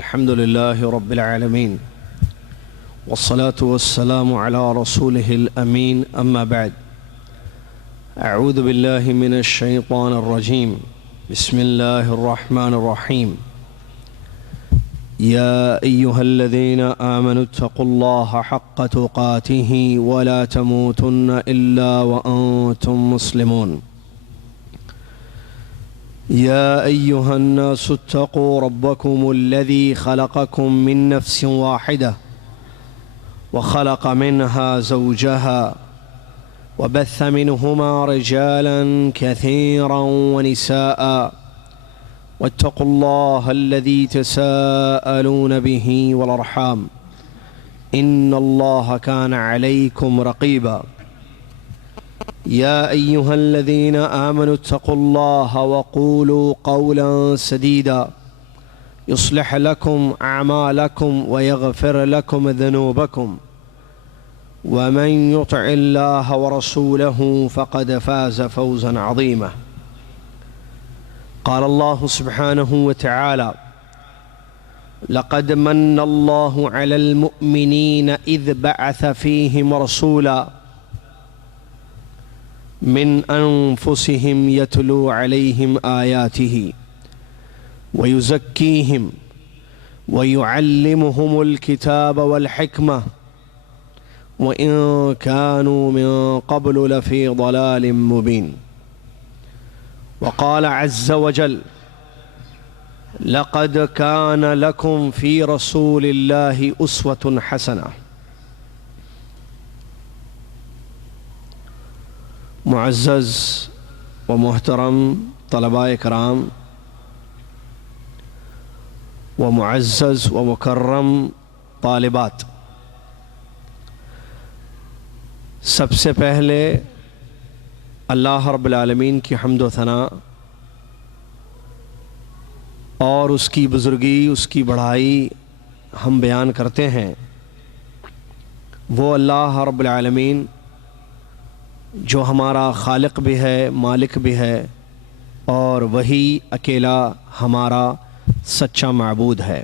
الحمد لله رب العالمين والصلاة والسلام على رسوله الأمين أما بعد أعوذ بالله من الشيطان الرجيم بسم الله الرحمن الرحيم يا أيها الذين آمنوا اتقوا الله حق تقاته ولا تموتن إلا وأنتم مسلمون يا أيها الناس اتقوا ربكم الذي خلقكم من نفس واحدة وخلق منها زوجها وبث منهما رجالا كثيرا ونساء واتقوا الله الذي تساءلون به والأرحام إن الله كان عليكم رقيبا يا أيها الذين آمنوا اتقوا الله وقولوا قولا سديدا يصلح لكم أعمالكم ويغفر لكم ذنوبكم ومن يطع الله ورسوله فقد فاز فوزا عظيما قال الله سبحانه وتعالى لقد من الله على المؤمنين إذ بعث فيهم رسولا من أنفسهم يتلو عليهم آياته ويزكيهم ويعلمهم الكتاب والحكمة وإن كانوا من قبل لفي ضلال مبين وقال عز وجل لقد كان لكم في رسول الله أسوة حسنة معزز و محترم طلباء کرام و معزز و مکرم طالبات، سب سے پہلے اللہ رب العالمین کی حمد و ثنا اور اس کی بزرگی، اس کی بڑائی ہم بیان کرتے ہیں۔ وہ اللہ رب العالمین جو ہمارا خالق بھی ہے، مالک بھی ہے، اور وہی اکیلا ہمارا سچا معبود ہے۔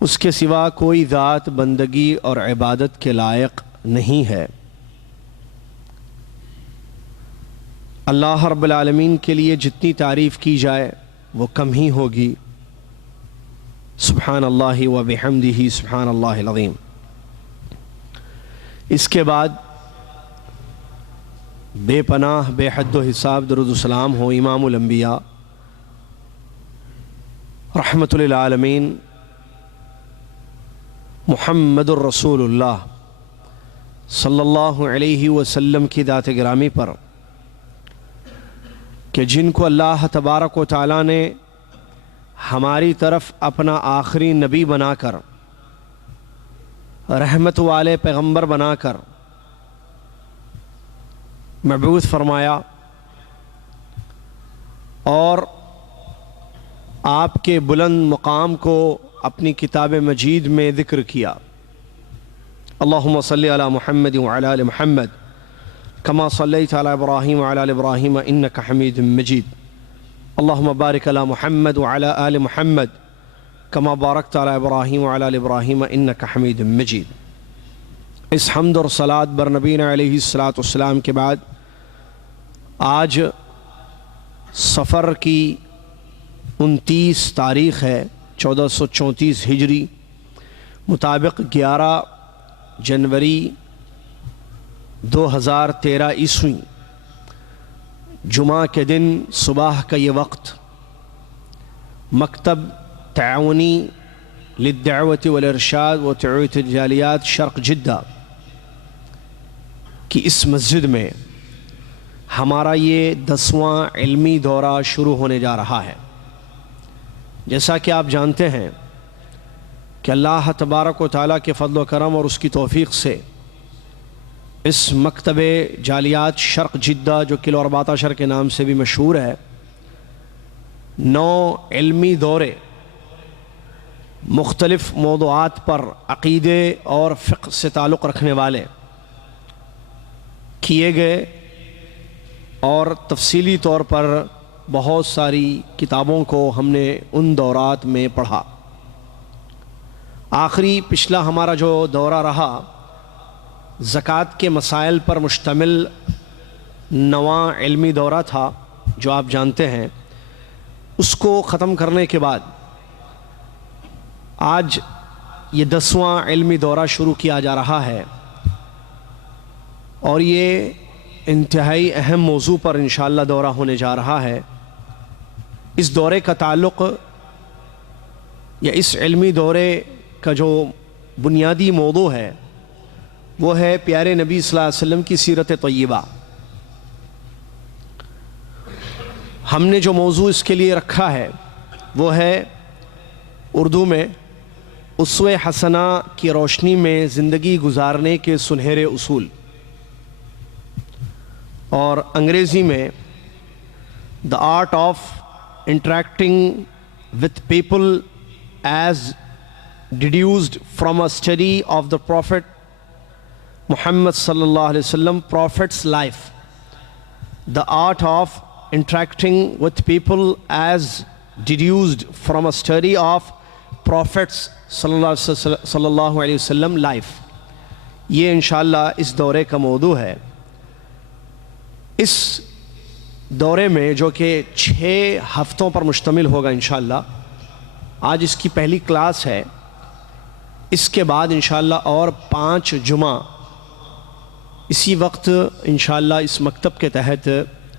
اس کے سوا کوئی ذات بندگی اور عبادت کے لائق نہیں ہے۔ اللہ رب العالمین کے لیے جتنی تعریف کی جائے وہ کم ہی ہوگی۔ سبحان اللہ و بحمدہ سبحان اللہ العظیم۔ اس کے بعد بے پناہ بے حد و حساب درود و سلام ہو امام الانبیاء رحمت للعالمین محمد الرسول اللہ صلی اللہ علیہ وسلم کی ذات گرامی پر، کہ جن کو اللہ تبارک و تعالیٰ نے ہماری طرف اپنا آخری نبی بنا کر، رحمت والے پیغمبر بنا کر مبعوث فرمایا، اور آپ کے بلند مقام کو اپنی کتاب مجید میں ذکر کیا۔ اللہم صلی علی محمد وعلی آل محمد کما صلیت علی ابراہیم وعلی آل ابراہیم انک حمید مجید۔ اللہم بارک علی محمد وعلی آل محمد کما بارکت علی ابراہیم وعلی آل ابراہیم انک حمید مجید۔ اس حمد اور صلاۃ بر نبینا علیہ السلام کے بعد آج صفر کی 29 تاریخ ہے 1434 ہجری، مطابق 11 جنوری 2013 عیسوی، جمعہ کے دن صبح کا یہ وقت مکتب تعاونی للدعوت والارشاد و توعیت الجالیات شرق جدہ کی اس مسجد میں ہمارا یہ 10واں علمی دورہ شروع ہونے جا رہا ہے۔ جیسا کہ آپ جانتے ہیں کہ اللہ تبارک و تعالیٰ کے فضل و کرم اور اس کی توفیق سے اس مکتب جالیات شرق جدہ، جو کلو 14 کے نام سے بھی مشہور ہے، 9 علمی دورے مختلف موضوعات پر عقیدے اور فقہ سے تعلق رکھنے والے کیے گئے، اور تفصیلی طور پر بہت ساری کتابوں کو ہم نے ان دورات میں پڑھا۔ آخری پچھلا ہمارا جو دورہ رہا زکوٰۃ کے مسائل پر مشتمل نواں علمی دورہ تھا جو آپ جانتے ہیں. اس کو ختم کرنے کے بعد آج یہ 10واں علمی دورہ شروع کیا جا رہا ہے، اور یہ انتہائی اہم موضوع پر انشاءاللہ دورہ ہونے جا رہا ہے. اس دورے کا تعلق یا اس علمی دورے کا جو بنیادی موضوع ہے وہ ہے پیارے نبی صلی اللہ علیہ وسلم کی سیرت طیبہ. ہم نے جو موضوع اس کے لیے رکھا ہے وہ ہے اردو میں اسوہ حسنہ کی روشنی میں زندگی گزارنے کے سنہرے اصول، اور انگریزی میں The Art of Interacting with People as Deduced from a Study of the Prophet Muhammad sallallahu alaihi wasallam, Prophet's Life. The Art of Interacting with People as Deduced from a Study of Prophet's sallallahu alaihi wasallam Life. یہ انشاءاللہ اس دورے کا موضوع ہے. اس دورے میں جو کہ 6 ہفتوں پر مشتمل ہوگا انشاءاللہ، آج اس کی پہلی کلاس ہے. اس کے بعد انشاءاللہ اور 5 جمعہ اسی وقت انشاءاللہ اس مکتب کے تحت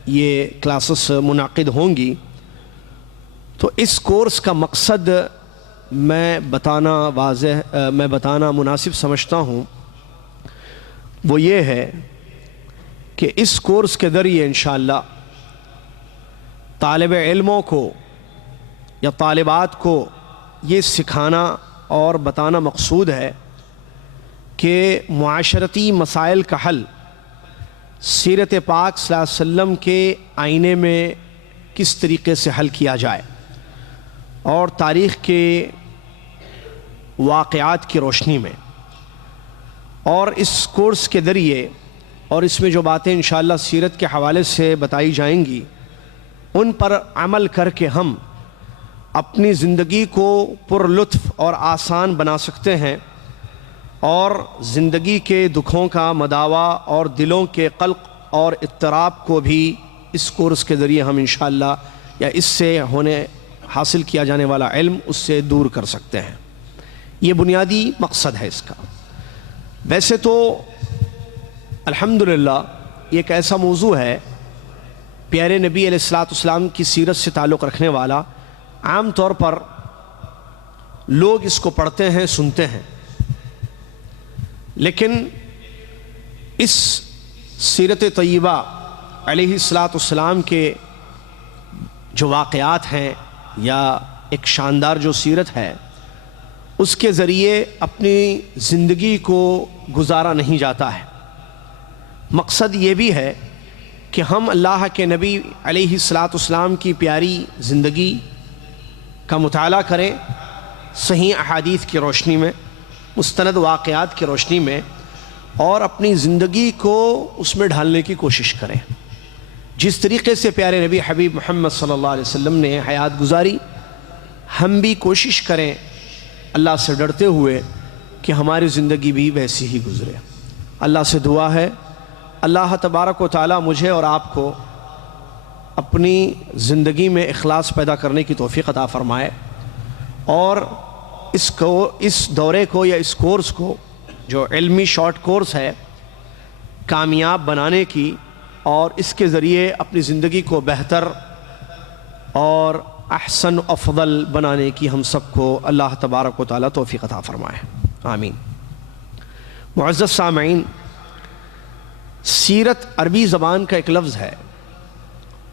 یہ کلاسز منعقد ہوں گی. تو اس کورس کا مقصد میں بتانا مناسب سمجھتا ہوں، وہ یہ ہے کہ اس کورس کے ذریعے انشاءاللہ طالب علموں کو یا طالبات کو یہ سکھانا اور بتانا مقصود ہے کہ معاشرتی مسائل کا حل سیرت پاک صلی اللہ علیہ وسلم کے آئینے میں کس طریقے سے حل کیا جائے، اور تاریخ کے واقعات کی روشنی میں. اور اس کورس کے ذریعے اور اس میں جو باتیں انشاءاللہ سیرت کے حوالے سے بتائی جائیں گی ان پر عمل کر کے ہم اپنی زندگی کو پر لطف اور آسان بنا سکتے ہیں، اور زندگی کے دکھوں کا مداوا اور دلوں کے قلق اور اضطراب کو بھی اس کورس کے ذریعے ہم انشاءاللہ یا اس سے حاصل کیا جانے والا علم اس سے دور کر سکتے ہیں. یہ بنیادی مقصد ہے اس کا. ویسے تو الحمدللہ یہ ایک ایسا موضوع ہے پیارے نبی علیہ الصلوۃ والسلام کی سیرت سے تعلق رکھنے والا، عام طور پر لوگ اس کو پڑھتے ہیں، سنتے ہیں، لیکن اس سیرت طیبہ علیہ الصلوۃ والسلام کے جو واقعات ہیں یا ایک شاندار جو سیرت ہے اس کے ذریعے اپنی زندگی کو گزارا نہیں جاتا ہے. مقصد یہ بھی ہے کہ ہم اللہ کے نبی علیہ الصلوۃ والسلام کی پیاری زندگی کا مطالعہ کریں، صحیح احادیث کی روشنی میں، مستند واقعات کی روشنی میں، اور اپنی زندگی کو اس میں ڈھالنے کی کوشش کریں. جس طریقے سے پیارے نبی حبیب محمد صلی اللہ علیہ وسلم نے حیات گزاری، ہم بھی کوشش کریں اللہ سے ڈرتے ہوئے کہ ہماری زندگی بھی ویسی ہی گزرے. اللہ سے دعا ہے اللہ تبارک و تعالی مجھے اور آپ کو اپنی زندگی میں اخلاص پیدا کرنے کی توفیق عطا فرمائے، اور اس دورے کو یا اس کورس کو جو علمی شارٹ کورس ہے کامیاب بنانے کی، اور اس کے ذریعے اپنی زندگی کو بہتر اور احسن و افضل بنانے کی ہم سب کو اللہ تبارک و تعالی توفیق عطا فرمائے. آمین. معزز سامعین، سیرت عربی زبان کا ایک لفظ ہے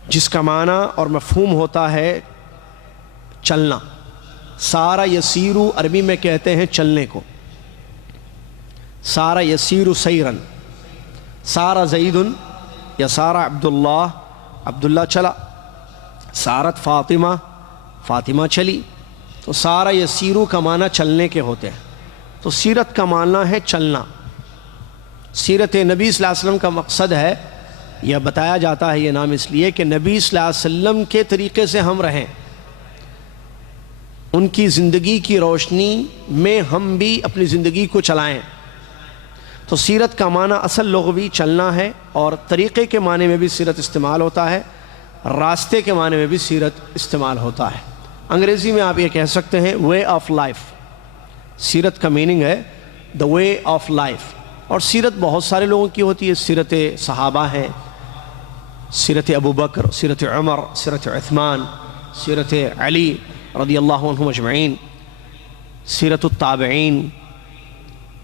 جس کا معنی اور مفہوم ہوتا ہے چلنا. سارا یسیرو عربی میں کہتے ہیں چلنے کو. سارا یسیرو سیرن، سارا زیدن یا سارا عبداللہ چلا، سارت فاطمہ، فاطمہ چلی. تو سارا یسیرو کا معنی چلنے کے ہوتے ہیں. تو سیرت کا معنی ہے چلنا. سیرت نبی صلی اللہ علیہ وسلم کا مقصد ہے، یہ بتایا جاتا ہے یہ نام اس لیے کہ نبی صلی اللہ علیہ وسلم کے طریقے سے ہم رہیں، ان کی زندگی کی روشنی میں ہم بھی اپنی زندگی کو چلائیں۔ تو سیرت کا معنی اصل لغوی چلنا ہے، اور طریقے کے معنی میں بھی سیرت استعمال ہوتا ہے، راستے کے معنی میں بھی سیرت استعمال ہوتا ہے۔ انگریزی میں آپ یہ کہہ سکتے ہیں وے آف لائف۔ سیرت کا میننگ ہے دا وے آف لائف، اور سیرت بہت سارے لوگوں کی ہوتی ہے۔ سیرت صحابہ ہیں، سیرت ابو بکر، سیرت عمر، سیرت عثمان، سیرت علی رضی اللہ عنہم اجمعین، سیرت التابعین،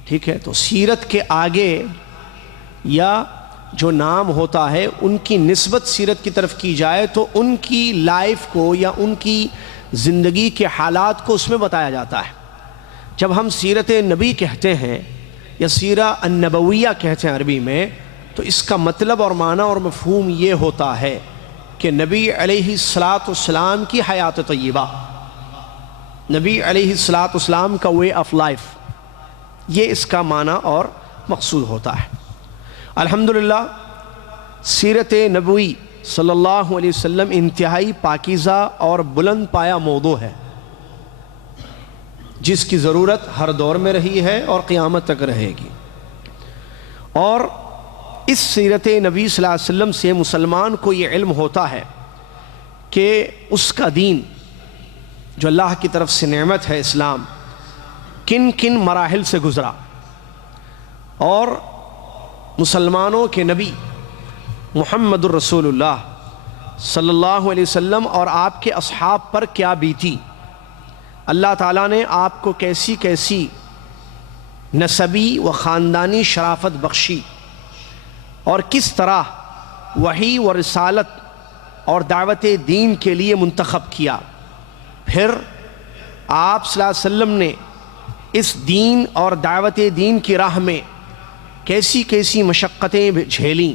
ٹھیک ہے۔ تو سیرت کے آگے یا جو نام ہوتا ہے ان کی نسبت سیرت کی طرف کی جائے تو ان کی لائف کو یا ان کی زندگی کے حالات کو اس میں بتایا جاتا ہے۔ جب ہم سیرت نبی کہتے ہیں یا سیرہ النبویہ کہتے ہیں عربی میں، تو اس کا مطلب اور معنی اور مفہوم یہ ہوتا ہے کہ نبی علیہ السلام کی حیات طیبہ، نبی علیہ السلام کا وے آف لائف، یہ اس کا معنی اور مقصود ہوتا ہے۔ الحمدللہ سیرت نبوی صلی اللہ علیہ وسلم انتہائی پاکیزہ اور بلند پایہ موضوع ہے، جس کی ضرورت ہر دور میں رہی ہے اور قیامت تک رہے گی۔ اور اس سیرت نبی صلی اللہ علیہ وسلم سے مسلمان کو یہ علم ہوتا ہے کہ اس کا دین جو اللہ کی طرف سے نعمت ہے اسلام، کن کن مراحل سے گزرا، اور مسلمانوں کے نبی محمد الرسول اللہ صلی اللہ علیہ وسلم اور آپ کے اصحاب پر کیا بیتی، اللہ تعالیٰ نے آپ کو کیسی کیسی نسبی و خاندانی شرافت بخشی، اور کس طرح وحی و رسالت اور دعوت دین کے لیے منتخب کیا۔ پھر آپ صلی اللہ علیہ وسلم نے اس دین اور دعوت دین کی راہ میں کیسی کیسی مشقتیں جھیلیں،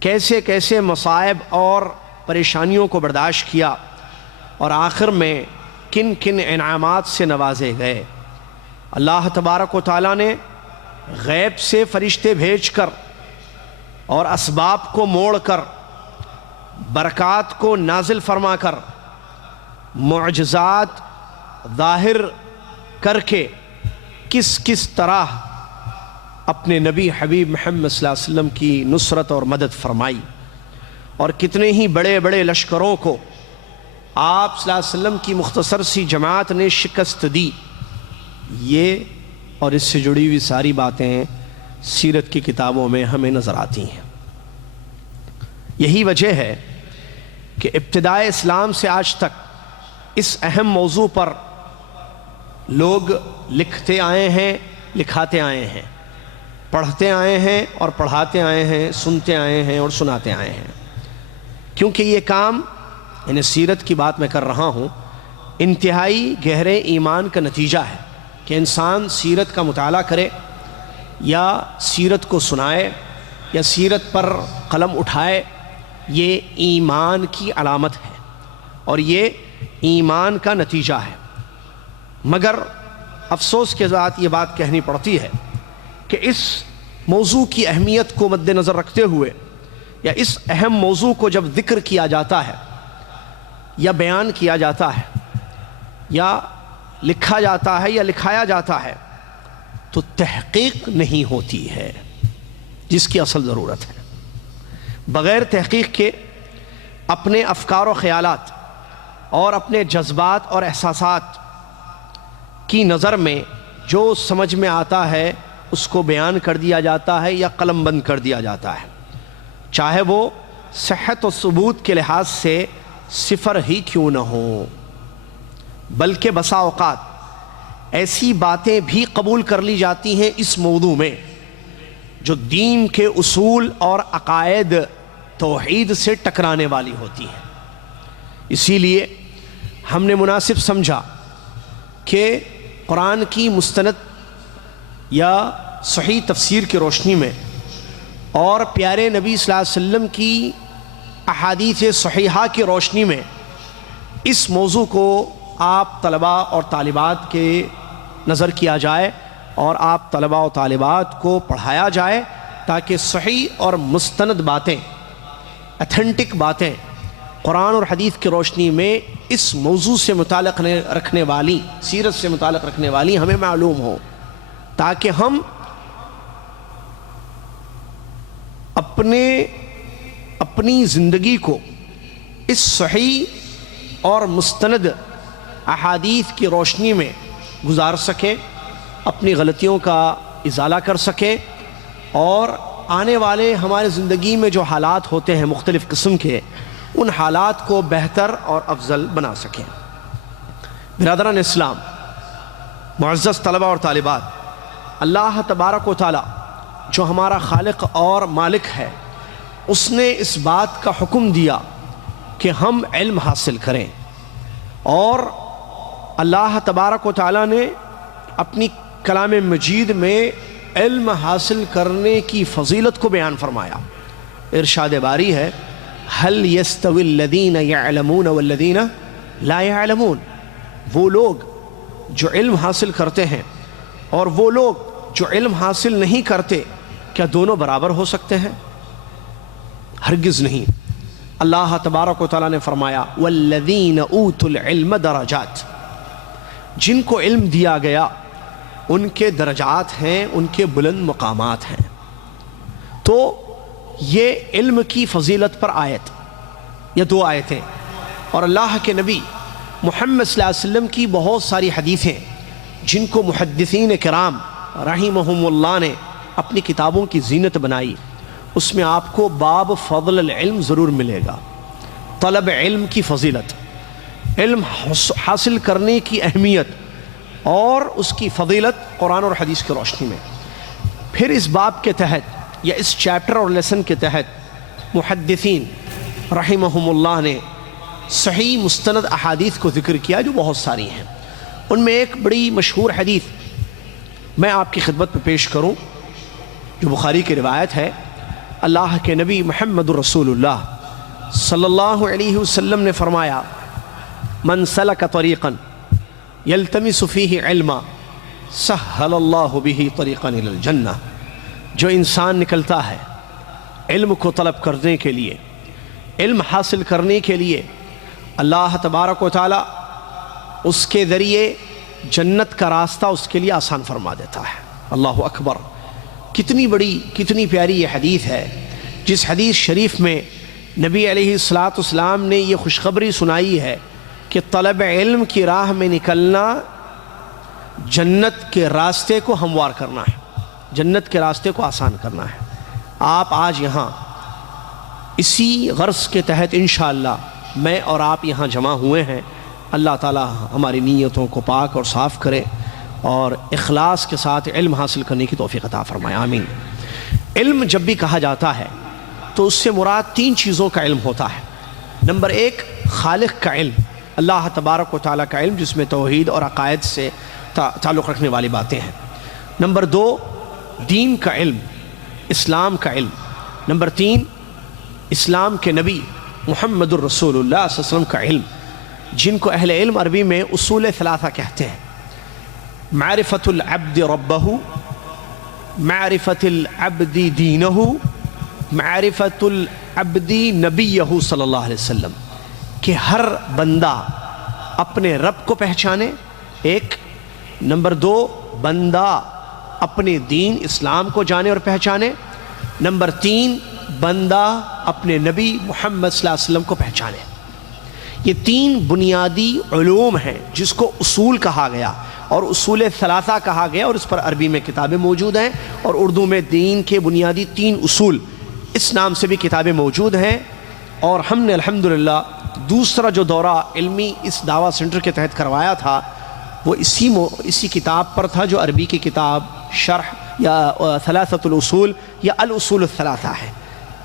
کیسے کیسے مصائب اور پریشانیوں کو برداشت کیا، اور آخر میں کن کن انعامات سے نوازے گئے۔ اللہ تبارک و تعالیٰ نے غیب سے فرشتے بھیج کر اور اسباب کو موڑ کر، برکات کو نازل فرما کر، معجزات ظاہر کر کے کس کس طرح اپنے نبی حبیب محمد صلی اللہ علیہ وسلم کی نصرت اور مدد فرمائی، اور کتنے ہی بڑے بڑے لشکروں کو آپ صلی اللہ علیہ وسلم کی مختصر سی جماعت نے شکست دی۔ یہ اور اس سے جڑی ہوئی ساری باتیں سیرت کی کتابوں میں ہمیں نظر آتی ہیں۔ یہی وجہ ہے کہ ابتدائے اسلام سے آج تک اس اہم موضوع پر لوگ لکھتے آئے ہیں، لکھاتے آئے ہیں، پڑھتے آئے ہیں اور پڑھاتے آئے ہیں، سنتے آئے ہیں اور سناتے آئے ہیں، کیونکہ یہ کام، یعنی سیرت کی بات میں کر رہا ہوں، انتہائی گہرے ایمان کا نتیجہ ہے کہ انسان سیرت کا مطالعہ کرے یا سیرت کو سنائے یا سیرت پر قلم اٹھائے۔ یہ ایمان کی علامت ہے اور یہ ایمان کا نتیجہ ہے۔ مگر افسوس کے ساتھ یہ بات کہنی پڑتی ہے کہ اس موضوع کی اہمیت کو مد نظر رکھتے ہوئے یا اس اہم موضوع کو جب ذکر کیا جاتا ہے یا بیان کیا جاتا ہے یا لکھا جاتا ہے یا لکھایا جاتا ہے تو تحقیق نہیں ہوتی ہے، جس کی اصل ضرورت ہے۔ بغیر تحقیق کے اپنے افکار و خیالات اور اپنے جذبات اور احساسات کی نظر میں جو سمجھ میں آتا ہے اس کو بیان کر دیا جاتا ہے یا قلم بند کر دیا جاتا ہے، چاہے وہ صحت و ثبوت کے لحاظ سے صفر ہی کیوں نہ ہو۔ بلکہ بسا اوقات ایسی باتیں بھی قبول کر لی جاتی ہیں اس موضوع میں جو دین کے اصول اور عقائد توحید سے ٹکرانے والی ہوتی ہیں۔ اسی لیے ہم نے مناسب سمجھا کہ قرآن کی مستند یا صحیح تفسیر کی روشنی میں اور پیارے نبی صلی اللہ علیہ وسلم کی احادیث صحیحہ کی روشنی میں اس موضوع کو آپ طلباء اور طالبات کے نظر کیا جائے اور آپ طلباء و طالبات کو پڑھایا جائے، تاکہ صحیح اور مستند باتیں، اتھینٹک باتیں قرآن اور حدیث کی روشنی میں اس موضوع سے متعلق رکھنے والی، سیرت سے متعلق رکھنے والی ہمیں معلوم ہو، تاکہ ہم اپنی زندگی کو اس صحیح اور مستند احادیث کی روشنی میں گزار سکیں، اپنی غلطیوں کا ازالہ کر سکیں، اور آنے والے ہمارے زندگی میں جو حالات ہوتے ہیں مختلف قسم کے، ان حالات کو بہتر اور افضل بنا سکیں۔ برادران اسلام، معزز طلبہ اور طالبات، اللہ تبارک و تعالی جو ہمارا خالق اور مالک ہے، اس نے اس بات کا حکم دیا کہ ہم علم حاصل کریں، اور اللہ تبارک و تعالی نے اپنی کلام مجید میں علم حاصل کرنے کی فضیلت کو بیان فرمایا۔ ارشاد باری ہے، هل يستوي الذين يعلمون والذين لا يعلمون، وہ لوگ جو علم حاصل کرتے ہیں اور وہ لوگ جو علم حاصل نہیں کرتے، کیا دونوں برابر ہو سکتے ہیں؟ ہرگز نہیں۔ اللہ تبارک و تعالیٰ نے فرمایا والذین اوتوا العلم درجات، جن کو علم دیا گیا ان کے درجات ہیں، ان کے بلند مقامات ہیں۔ تو یہ علم کی فضیلت پر آیت، یہ دو آیتیں، اور اللہ کے نبی محمد صلی اللہ علیہ وسلم کی بہت ساری حدیثیں جن کو محدثین کرام رحمہم اللہ نے اپنی کتابوں کی زینت بنائی، اس میں آپ کو باب فضل العلم ضرور ملے گا۔ طلب علم کی فضیلت، علم حاصل کرنے کی اہمیت اور اس کی فضیلت قرآن اور حدیث کی روشنی میں۔ پھر اس باب کے تحت یا اس چیپٹر اور لیسن کے تحت محدثین رحمہم اللہ نے صحیح مستند احادیث کو ذکر کیا جو بہت ساری ہیں۔ ان میں ایک بڑی مشہور حدیث میں آپ کی خدمت میں پیش کروں جو بخاری کی روایت ہے۔ اللہ کے نبی محمد رسول اللہ صلی اللہ علیہ وسلم نے فرمایا، من سلک طریقا یلتمس فیہ علما سہل اللہ بہ طریقا الی الجنہ، جو انسان نکلتا ہے علم کو طلب کرنے کے لیے، علم حاصل کرنے کے لیے، اللہ تبارک و تعالی اس کے ذریعے جنت کا راستہ اس کے لیے آسان فرما دیتا ہے۔ اللہ اکبر، کتنی بڑی، کتنی پیاری یہ حدیث ہے، جس حدیث شریف میں نبی علیہ السلام نے یہ خوشخبری سنائی ہے کہ طلب علم کی راہ میں نکلنا جنت کے راستے کو ہموار کرنا ہے، جنت کے راستے کو آسان کرنا ہے۔ آپ آج یہاں اسی غرض کے تحت انشاءاللہ میں اور آپ یہاں جمع ہوئے ہیں۔ اللہ تعالی ہماری نیتوں کو پاک اور صاف کرے اور اخلاص کے ساتھ علم حاصل کرنے کی توفیق عطا فرمائے، آمین۔ علم جب بھی کہا جاتا ہے تو اس سے مراد تین چیزوں کا علم ہوتا ہے۔ نمبر ایک، خالق کا علم، اللہ تبارک و تعالیٰ کا علم جس میں توحید اور عقائد سے تعلق رکھنے والی باتیں ہیں۔ نمبر دو، دین کا علم، اسلام کا علم۔ نمبر تین، اسلام کے نبی محمد الرسول اللہ صلی اللہ علیہ وسلم کا علم، جن کو اہل علم عربی میں اصول ثلاثہ کہتے ہیں: معرفت العبد ربہ، معرفت العبد دینہ، معرفت العبد نبیہ صلی اللہ علیہ وسلم، کہ ہر بندہ اپنے رب کو پہچانے، ایک۔ نمبر دو، بندہ اپنے دین اسلام کو جانے اور پہچانے۔ نمبر تین، بندہ اپنے نبی محمد صلی اللہ علیہ وسلم کو پہچانے۔ یہ تین بنیادی علوم ہیں جس کو اصول کہا گیا اور اصول ثلاثہ کہا گیا، اور اس پر عربی میں کتابیں موجود ہیں، اور اردو میں دین کے بنیادی تین اصول اس نام سے بھی کتابیں موجود ہیں۔ اور ہم نے الحمدللہ دوسرا جو دورہ علمی اس دعویٰ سینٹر کے تحت کروایا تھا وہ اسی کتاب پر تھا، جو عربی کی کتاب شرح یا ثلاثۃ الاصول یا الاصول الثلاثہ ہے۔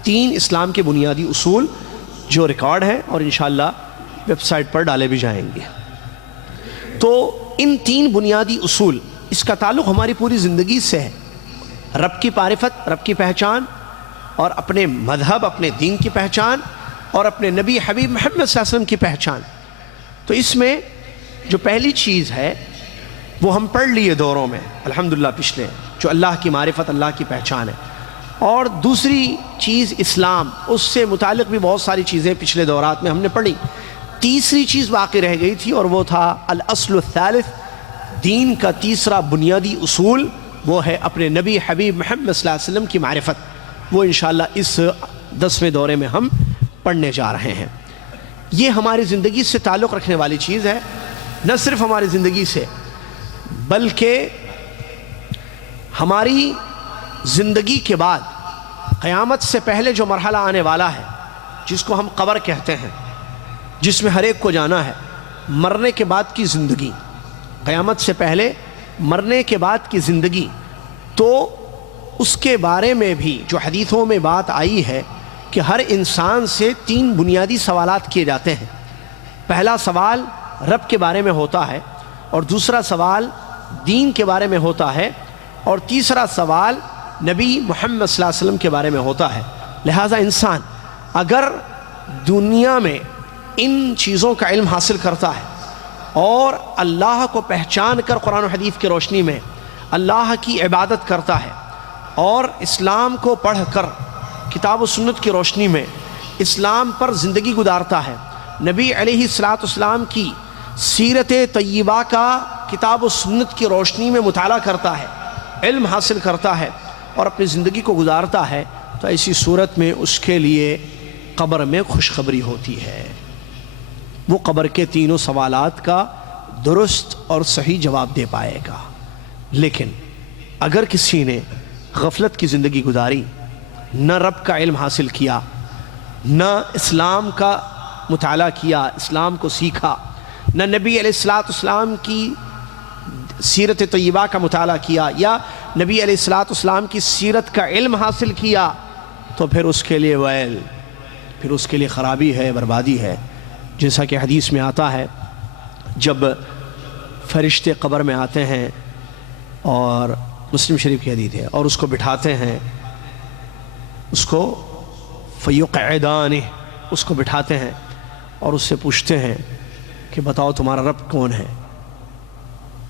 تین اسلام کے بنیادی اصول جو ریکارڈ ہیں اور انشاءاللہ ویب سائٹ پر ڈالے بھی جائیں گے۔ تو ان تین بنیادی اصول، اس کا تعلق ہماری پوری زندگی سے ہے، رب کی معرفت، رب کی پہچان، اور اپنے مذہب، اپنے دین کی پہچان، اور اپنے نبی حبیب محمد صلی اللہ علیہ وسلم کی پہچان۔ تو اس میں جو پہلی چیز ہے وہ ہم پڑھ لیے دوروں میں الحمدللہ پچھلے، جو اللہ کی معرفت، اللہ کی پہچان ہے۔ اور دوسری چیز اسلام، اس سے متعلق بھی بہت ساری چیزیں پچھلے دورات میں ہم نے پڑھی۔ تیسری چیز باقی رہ گئی تھی اور وہ تھا الاصل الثالث، دین کا تیسرا بنیادی اصول، وہ ہے اپنے نبی حبیب محمد صلی اللہ علیہ وسلم کی معرفت۔ وہ انشاءاللہ اس 10ویں دورے میں ہم پڑھنے جا رہے ہیں۔ یہ ہماری زندگی سے تعلق رکھنے والی چیز ہے، نہ صرف ہماری زندگی سے بلکہ ہماری زندگی کے بعد قیامت سے پہلے جو مرحلہ آنے والا ہے، جس کو ہم قبر کہتے ہیں، جس میں ہر ایک کو جانا ہے، مرنے کے بعد کی زندگی، قیامت سے پہلے مرنے کے بعد کی زندگی، تو اس کے بارے میں بھی جو حدیثوں میں بات آئی ہے کہ ہر انسان سے 3 بنیادی سوالات کیے جاتے ہیں۔ پہلا سوال رب کے بارے میں ہوتا ہے، اور دوسرا سوال دین کے بارے میں ہوتا ہے، اور تیسرا سوال نبی محمد صلی اللہ علیہ وسلم کے بارے میں ہوتا ہے۔ لہٰذا انسان اگر دنیا میں ان چیزوں کا علم حاصل کرتا ہے اور اللہ کو پہچان کر قرآن و حدیث کی روشنی میں اللہ کی عبادت کرتا ہے، اور اسلام کو پڑھ کر کتاب و سنت کی روشنی میں اسلام پر زندگی گزارتا ہے، نبی علیہ السلام کی سیرت طیبہ کا کتاب و سنت کی روشنی میں مطالعہ کرتا ہے، علم حاصل کرتا ہے اور اپنی زندگی کو گزارتا ہے، تو ایسی صورت میں اس کے لیے قبر میں خوشخبری ہوتی ہے۔ وہ قبر کے تینوں سوالات کا درست اور صحیح جواب دے پائے گا۔ لیکن اگر کسی نے غفلت کی زندگی گزاری، نہ رب کا علم حاصل کیا، نہ اسلام کا مطالعہ کیا، اسلام کو سیکھا، نہ نبی علیہ السلام کی سیرت طیبہ کا مطالعہ کیا، یا نبی علیہ السلام کی سیرت کا علم حاصل کیا، تو پھر اس کے لیے ویل، پھر اس کے لیے خرابی ہے، بربادی ہے۔ جیسا کہ حدیث میں آتا ہے، جب فرشتے قبر میں آتے ہیں، اور مسلم شریف کی حدیث ہے، اور اس کو بٹھاتے ہیں، اس کو فیقعدانہ، اس کو بٹھاتے ہیں اور اس سے پوچھتے ہیں کہ بتاؤ تمہارا رب کون ہے؟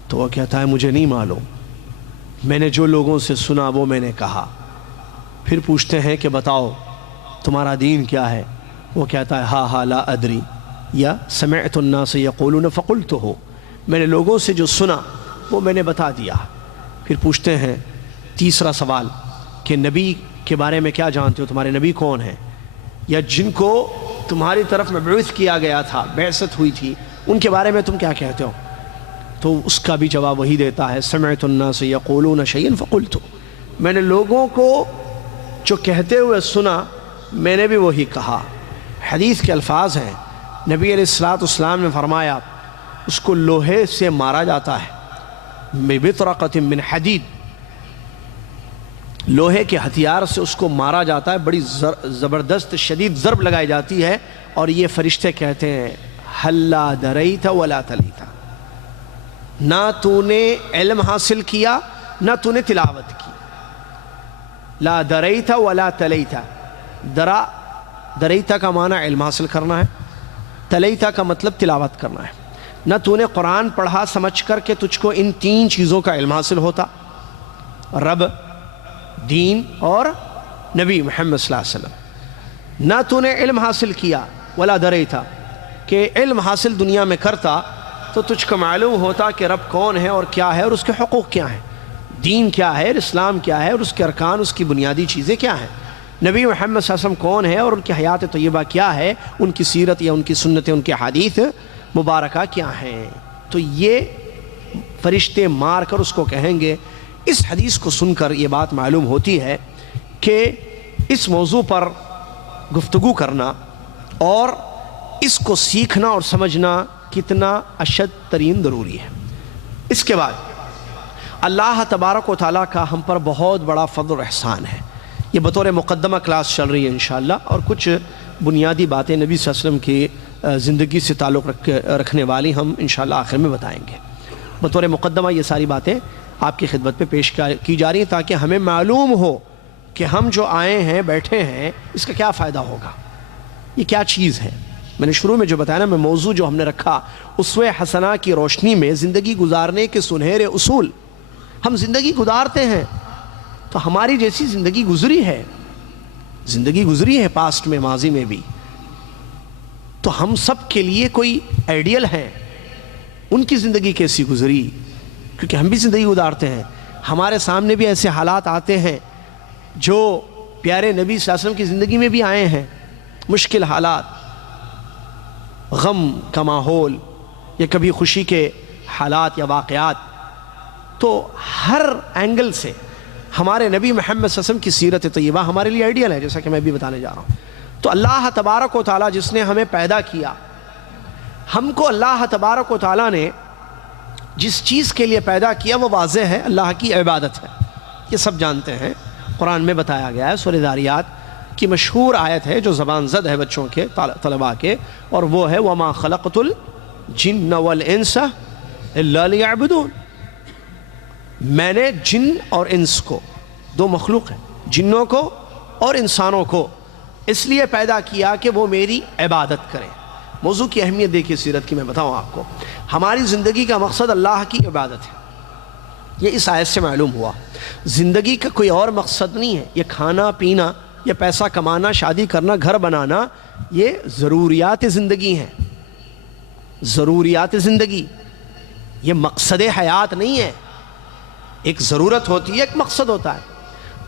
تو وہ کہتا ہے مجھے نہیں معلوم، میں نے جو لوگوں سے سنا وہ میں نے کہا۔ پھر پوچھتے ہیں کہ بتاؤ تمہارا دین کیا ہے؟ وہ کہتا ہے ہا لا ادری، یا سمعت الناس یقولون فقلتہ، میں نے لوگوں سے جو سنا وہ میں نے بتا دیا۔ پھر پوچھتے ہیں تیسرا سوال کہ نبی کے بارے میں کیا جانتے ہو، تمہارے نبی کون ہیں، یا جن کو تمہاری طرف مبعوث کیا گیا تھا، بعثت ہوئی تھی، ان کے بارے میں تم کیا کہتے ہو؟ تو اس کا بھی جواب وہی دیتا ہے سمعت الناس یقولون شیئا فقلت، میں نے لوگوں کو جو کہتے ہوئے سنا میں نے بھی وہی کہا۔ حدیث کے الفاظ ہیں، نبی علیہ السلام نے فرمایا اس کو لوہے سے مارا جاتا ہے، بِبِطْرَقَةٍ مِّنْ حَدِيدٍ، لوہے کے ہتھیار سے اس کو مارا جاتا ہے، بڑی زبردست شدید ضرب لگائی جاتی ہے، اور یہ فرشتے کہتے ہیں ہَلَّا دَرَيْتَ وَلَا تَلِيتَ، نہ تو نے علم حاصل کیا نہ تو نے تلاوت کی۔ لا دریت ولا تلیت، دریت کا معنی علم حاصل کرنا ہے، تلیت کا مطلب تلاوت کرنا ہے۔ نہ تو نے قرآن پڑھا سمجھ کر کہ تجھ کو ان 3 چیزوں کا علم حاصل ہوتا، رب، دین اور نبی محمد صلی اللہ علیہ وسلم۔ نہ تو نے علم حاصل کیا، ولا دریت، کہ علم حاصل دنیا میں کرتا تو تجھ کو معلوم ہوتا کہ رب کون ہے اور کیا ہے اور اس کے حقوق کیا ہیں، دین کیا ہے، اسلام کیا ہے اور اس کے ارکان، اس کی بنیادی چیزیں کیا ہیں، نبی محمد صلی اللہ علیہ وسلم کون ہے اور ان کی حیات طیبہ کیا ہے، ان کی سیرت یا ان کی سنتیں، ان کی حدیث مبارکہ کیا ہیں۔ تو یہ فرشتے مار کر اس کو کہیں گے۔ اس حدیث کو سن کر یہ بات معلوم ہوتی ہے کہ اس موضوع پر گفتگو کرنا اور اس کو سیکھنا اور سمجھنا کتنا اشد ترین ضروری ہے۔ اس کے بعد اللہ تبارک و تعالیٰ کا ہم پر بہت بڑا فضل و احسان ہے۔ یہ بطور مقدمہ کلاس چل رہی ہے انشاءاللہ، اور کچھ بنیادی باتیں نبی صلی اللہ علیہ وسلم کی زندگی سے تعلق رکھنے والی ہم انشاءاللہ آخر میں بتائیں گے۔ بطور مقدمہ یہ ساری باتیں آپ کی خدمت پہ پیش کی جا رہی ہیں تاکہ ہمیں معلوم ہو کہ ہم جو آئے ہیں، بیٹھے ہیں، اس کا کیا فائدہ ہوگا، یہ کیا چیز ہے۔ میں نے شروع میں جو بتایا نا، میں موضوع جو ہم نے رکھا اسوہ حسنہ کی روشنی میں زندگی گزارنے کے سنہرے اصول۔ ہم زندگی گزارتے ہیں تو ہماری جیسی زندگی گزری ہے پاسٹ میں، ماضی میں بھی، تو ہم سب کے لیے کوئی آئیڈیل ہیں ان کی زندگی کیسی گزری، کیونکہ ہم بھی زندگی گزارتے ہیں، ہمارے سامنے بھی ایسے حالات آتے ہیں جو پیارے نبی صلی اللہ علیہ وسلم کی زندگی میں بھی آئے ہیں، مشکل حالات، غم کا ماحول یا کبھی خوشی کے حالات یا واقعات. تو ہر اینگل سے ہمارے نبی محمد صلی اللہ علیہ وسلم کی سیرت طیبہ ہمارے لیے آئیڈیل ہے، جیسا کہ میں بھی بتانے جا رہا ہوں. تو اللہ تبارک و تعالیٰ جس نے ہمیں پیدا کیا، ہم کو اللہ تبارک و تعالیٰ نے جس چیز کے لیے پیدا کیا وہ واضح ہے، اللہ کی عبادت ہے، یہ سب جانتے ہیں. قرآن میں بتایا گیا ہے، سورہ ذاریات کی مشہور آیت ہے جو زبان زد ہے بچوں کے، طلباء کے، اور وہ ہے وَمَا خَلَقْتُ الْجِنَّ وَالْإِنسَ إِلَّا لِيَعْبُدُونَ. میں نے جن اور انس کو، دو مخلوق ہیں، جنوں کو اور انسانوں کو اس لیے پیدا کیا کہ وہ میری عبادت کریں. موضوع کی اہمیت دیکھیے سیرت کی، میں بتاؤں آپ کو. ہماری زندگی کا مقصد اللہ کی عبادت ہے، یہ اس آیت سے معلوم ہوا. زندگی کا کوئی اور مقصد نہیں ہے. یہ کھانا پینا یا پیسہ کمانا، شادی کرنا، گھر بنانا، یہ ضروریات زندگی ہیں، ضروریات زندگی. یہ مقصد حیات نہیں ہے. ایک ضرورت ہوتی ہے، ایک مقصد ہوتا ہے.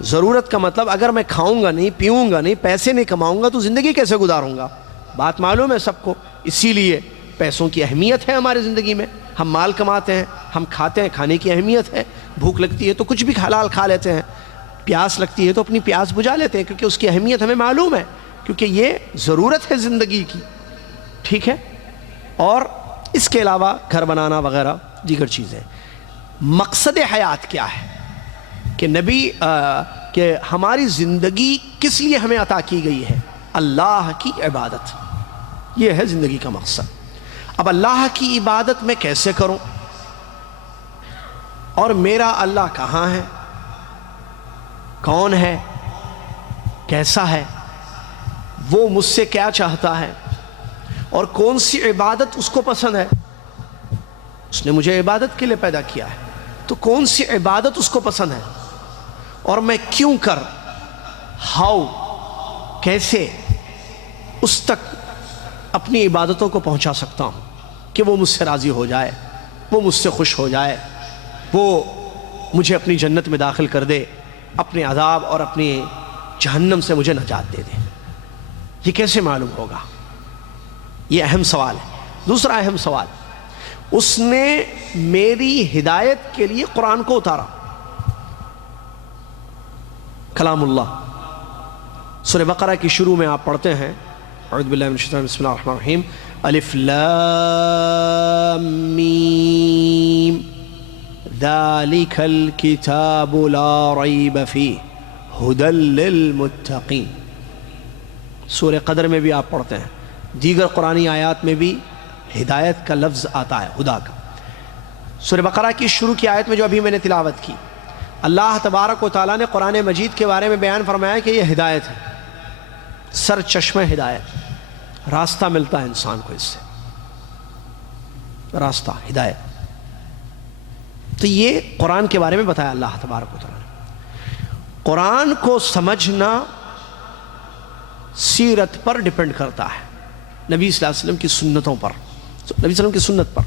ضرورت کا مطلب اگر میں کھاؤں گا نہیں، پیوں گا نہیں، پیسے نہیں کماؤں گا تو زندگی کیسے گزاروں گا؟ بات معلوم ہے سب کو. اسی لیے پیسوں کی اہمیت ہے ہماری زندگی میں. ہم مال کماتے ہیں، ہم کھاتے ہیں، کھانے کی اہمیت ہے. بھوک لگتی ہے تو کچھ بھی حلال کھا لیتے ہیں، پیاس لگتی ہے تو اپنی پیاس بجھا لیتے ہیں، کیونکہ اس کی اہمیت ہمیں معلوم ہے، کیونکہ یہ ضرورت ہے زندگی کی. ٹھیک ہے؟ اور اس کے علاوہ گھر بنانا وغیرہ دیگر چیزیں. مقصد حیات کیا ہے کہ نبی کہ ہماری زندگی کس لیے ہمیں عطا کی گئی ہے؟ اللہ کی عبادت. یہ ہے زندگی کا مقصد. اب اللہ کی عبادت میں کیسے کروں؟ اور میرا اللہ کہاں ہے، کون ہے، کیسا ہے، وہ مجھ سے کیا چاہتا ہے، اور کون سی عبادت اس کو پسند ہے؟ اس نے مجھے عبادت کے لیے پیدا کیا ہے، تو کون سی عبادت اس کو پسند ہے، اور میں کیوں کر، ہاؤ، کیسے اس تک اپنی عبادتوں کو پہنچا سکتا ہوں کہ وہ مجھ سے راضی ہو جائے، وہ مجھ سے خوش ہو جائے، وہ مجھے اپنی جنت میں داخل کر دے، اپنے عذاب اور اپنی جہنم سے مجھے نجات دے دے. یہ کیسے معلوم ہوگا؟ یہ اہم سوال ہے. دوسرا اہم سوال، اس نے میری ہدایت کے لیے قرآن کو اتارا، کلام اللہ. سورہ بقرہ کی شروع میں آپ پڑھتے ہیں، اعوذ باللہ من الشیطان بسم اللہ الرحمن الرحیم، الف لام میم ذالک الکتاب لا ریب فیہ ھدی للمتقین. سورہ قدر میں بھی آپ پڑھتے ہیں، دیگر قرآنی آیات میں بھی ہدایت کا لفظ آتا ہے، ہدا کا. سورہ بقرہ کی شروع کی آیت میں جو ابھی میں نے تلاوت کی، اللہ تبارک و تعالیٰ نے قرآن مجید کے بارے میں بیان فرمایا کہ یہ ہدایت ہے، سر چشمہ ہدایت، راستہ ملتا ہے انسان کو، اس سے راستہ، ہدایت. تو یہ قرآن کے بارے میں بتایا اللہ تبارک و تعالیٰ نے. قرآن کو سمجھنا سیرت پر ڈیپینڈ کرتا ہے، نبی صلی اللہ علیہ وسلم کی سنتوں پر، نبی صلی اللہ علیہ وسلم کی سنت پر.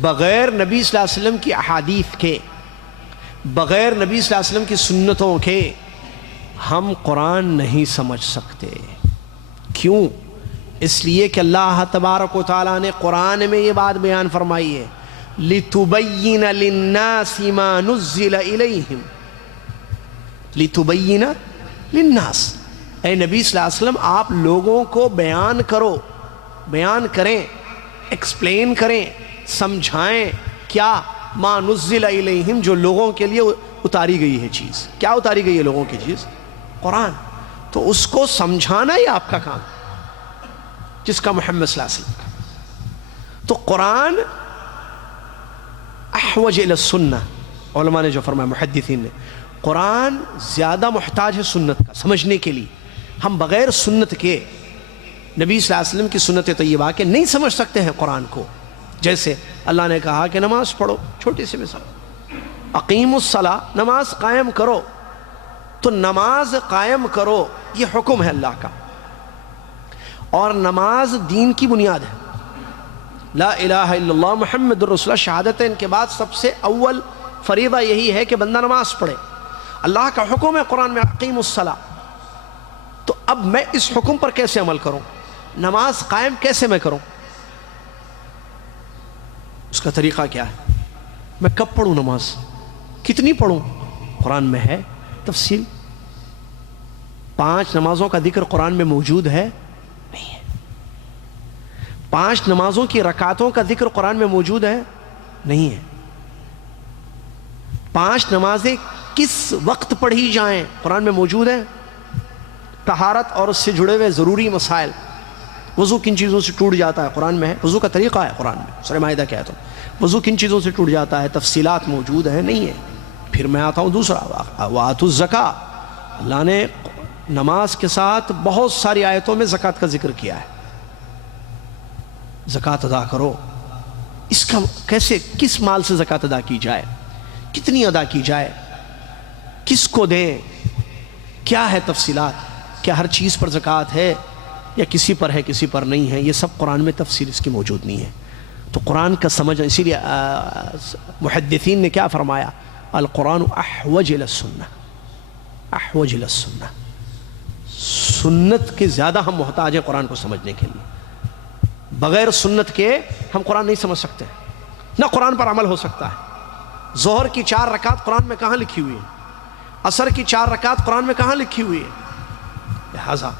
بغیر نبی صلی اللہ علیہ وسلم کی احادیث کے، بغیر نبی صلی اللہ علیہ وسلم کی سنتوں کے ہم قرآن نہیں سمجھ سکتے. کیوں؟ اس لیے کہ اللہ تبارک و تعالیٰ نے قرآن میں یہ بات بیان فرمائی ہے، لِتُبَيِّنَ لِلنَّاسِ مَا نُزِّلَ إِلَيْهِمْ. لِتُبَيِّنَ لِلنَّاسِ، اے نبی صلی اللہ علیہ وسلم آپ لوگوں کو بیان کرو، بیان کریں، ایکسپلین کریں، سمجھائیں کیا؟ ما نزل الیہم، جو لوگوں کے لیے اتاری گئی ہے چیز. کیا اتاری گئی ہے لوگوں کی چیز؟ قرآن. تو اس کو سمجھانا ہی آپ کا کام، جس کا محمد صلی اللہ علیہ وسلم کا. تو قرآن احوج الی السنہ، علماء نے جو فرمایا، محدثین نے، قرآن زیادہ محتاج ہے سنت کا سمجھنے کے لیے. ہم بغیر سنت کے، نبی صلی اللہ علیہ وسلم کی سنت طیبہ کے نہیں سمجھ سکتے ہیں قرآن کو. جیسے اللہ نے کہا کہ نماز پڑھو، چھوٹی سی مثال، اقیموا الصلاۃ، نماز قائم کرو. تو نماز قائم کرو، یہ حکم ہے اللہ کا، اور نماز دین کی بنیاد ہے۔ لا الہ الا اللہ محمد الرسول اللہ، شہادتین کے بعد سب سے اول فریضہ یہی ہے کہ بندہ نماز پڑھے۔ اللہ کا حکم ہے قرآن میں اقیموا الصلاۃ، تو اب میں اس حکم پر کیسے عمل کروں؟ نماز قائم کیسے میں کروں؟ اس کا طریقہ کیا ہے؟ میں کب پڑھوں نماز، کتنی پڑھوں؟ قرآن میں ہے تفصیل۔ 5 نمازوں کا ذکر قرآن میں موجود ہے؟ نہیں ہے۔ 5 نمازوں کی رکعتوں کا ذکر قرآن میں موجود ہے؟ نہیں ہے۔ 5 نمازیں کس وقت پڑھی جائیں قرآن میں موجود ہے؟ طہارت اور اس سے جڑے ہوئے ضروری مسائل، وضو کن چیزوں سے ٹوٹ جاتا ہے قرآن میں ہے، وضو کا طریقہ ہے قرآن میں، سورہ مائدہ کیا ہے تو وضو کن چیزوں سے ٹوٹ جاتا ہے، تفصیلات موجود ہیں؟ نہیں ہے۔ پھر میں آتا ہوں دوسرا، وآتوا الزکاۃ، اللہ نے نماز کے ساتھ بہت ساری آیتوں میں زکوٰۃ کا ذکر کیا ہے، زکوٰۃ ادا کرو۔ اس کا کیسے، کس مال سے زکوٰۃ ادا کی جائے، کتنی ادا کی جائے، کس کو دیں، کیا ہے تفصیلات، کیا ہر چیز پر زکوٰۃ ہے یا کسی پر ہے کسی پر نہیں ہے، یہ سب قرآن میں تفصیل اس کی موجود نہیں ہے۔ تو قرآن کا سمجھ، اسی لیے محدثین نے کیا فرمایا، القرآن احوج الی السنہ، احوج الی السنہ، سنت کے زیادہ ہم محتاج ہیں قرآن کو سمجھنے کے لیے۔ بغیر سنت کے ہم قرآن نہیں سمجھ سکتے، نہ قرآن پر عمل ہو سکتا ہے۔ ظہر کی 4 رکعت قرآن میں کہاں لکھی ہوئی ہے؟ عصر کی 4 رکعت قرآن میں کہاں لکھی ہوئی ہے؟ لہذا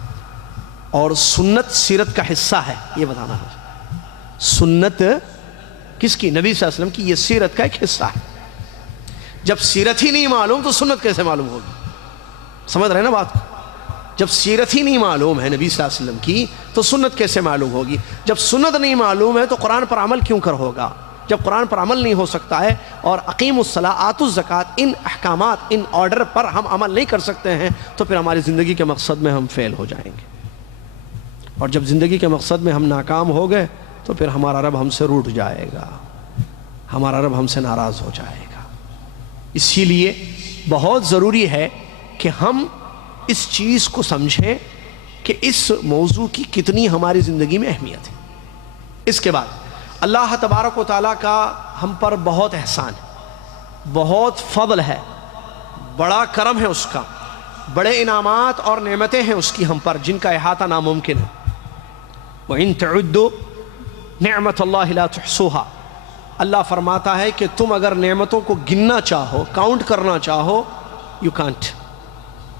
اور سنت سیرت کا حصہ ہے، یہ بتانا ہے۔ سنت کس کی؟ نبی صلی اللہ علیہ وسلم کی، یہ سیرت کا ایک حصہ ہے۔ جب سیرت ہی نہیں معلوم تو سنت کیسے معلوم ہوگی؟ سمجھ رہے ہیں نا بات کو؟ جب سیرت ہی نہیں معلوم ہے نبی صلی اللہ علیہ وسلم کی تو سنت کیسے معلوم ہوگی؟ جب سنت نہیں معلوم ہے تو قرآن پر عمل کیوں کر ہوگا؟ جب قرآن پر عمل نہیں ہو سکتا ہے اور اقیموا الصلاۃ آتوا الزکاۃ، ان احکامات، ان آرڈر پر ہم عمل نہیں کر سکتے ہیں تو پھر ہماری زندگی کے مقصد میں ہم فیل ہو جائیں گے، اور جب زندگی کے مقصد میں ہم ناکام ہو گئے تو پھر ہمارا رب ہم سے روٹھ جائے گا، ہمارا رب ہم سے ناراض ہو جائے گا۔ اسی لیے بہت ضروری ہے کہ ہم اس چیز کو سمجھیں کہ اس موضوع کی کتنی ہماری زندگی میں اہمیت ہے۔ اس کے بعد اللہ تبارک و تعالیٰ کا ہم پر بہت احسان ہے، بہت فضل ہے، بڑا کرم ہے اس کا، بڑے انعامات اور نعمتیں ہیں اس کی ہم پر جن کا احاطہ ناممکن ہے۔ وَإِن تَعُدُّوا نِعْمَةَ اللَّهِ لَا تُحْصُوهَا، اللہ فرماتا ہے کہ تم اگر نعمتوں کو گننا چاہو، کاؤنٹ کرنا چاہو، یو کانٹ،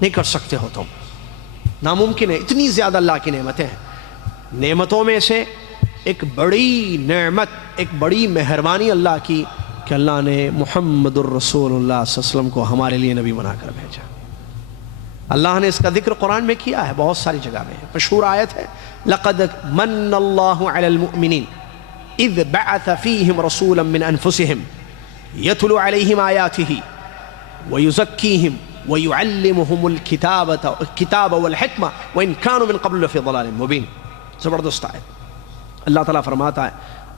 نہیں کر سکتے ہو، تم ناممکن ہے، اتنی زیادہ اللہ کی نعمتیں ہیں۔ نعمتوں میں سے ایک بڑی نعمت، ایک بڑی مہربانی اللہ کی کہ اللہ نے محمد الرسول اللہ صلی اللہ علیہ وسلم کو ہمارے لیے نبی بنا کر بھیجا۔ اللہ نے اس کا ذکر قرآن میں کیا ہے، بہت ساری جگہ میں، مشہور آیت ہے، لقد من اللہ علی المؤمنین اذ بعث فیہم رسولا من انفسہم یتلو علیہم آیاتہ ویزکیہم ویعلمہم الکتاب والحکمہ وان کانوا من قبل لفی ضلال مبین۔ زبردست آیت۔ اللہ تعالیٰ فرماتا ہے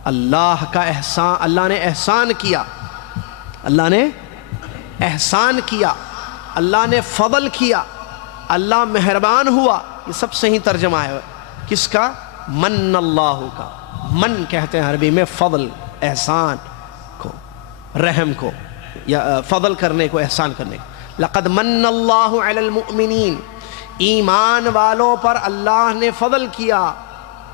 اللہ کا احسان، اللہ نے احسان کیا، اللہ نے احسان کیا، اللہ نے فضل کیا، اللہ مہربان ہوا۔ یہ سب صحیح ترجمہ ہے کس کا؟ من اللہ کا۔ من کہتے ہیں عربی میں فضل، احسان کو، رحم کو، یا فضل کرنے کو، احسان کرنے کو۔ لقد من اللہ علی المؤمنین، ایمان والوں پر اللہ نے فضل کیا،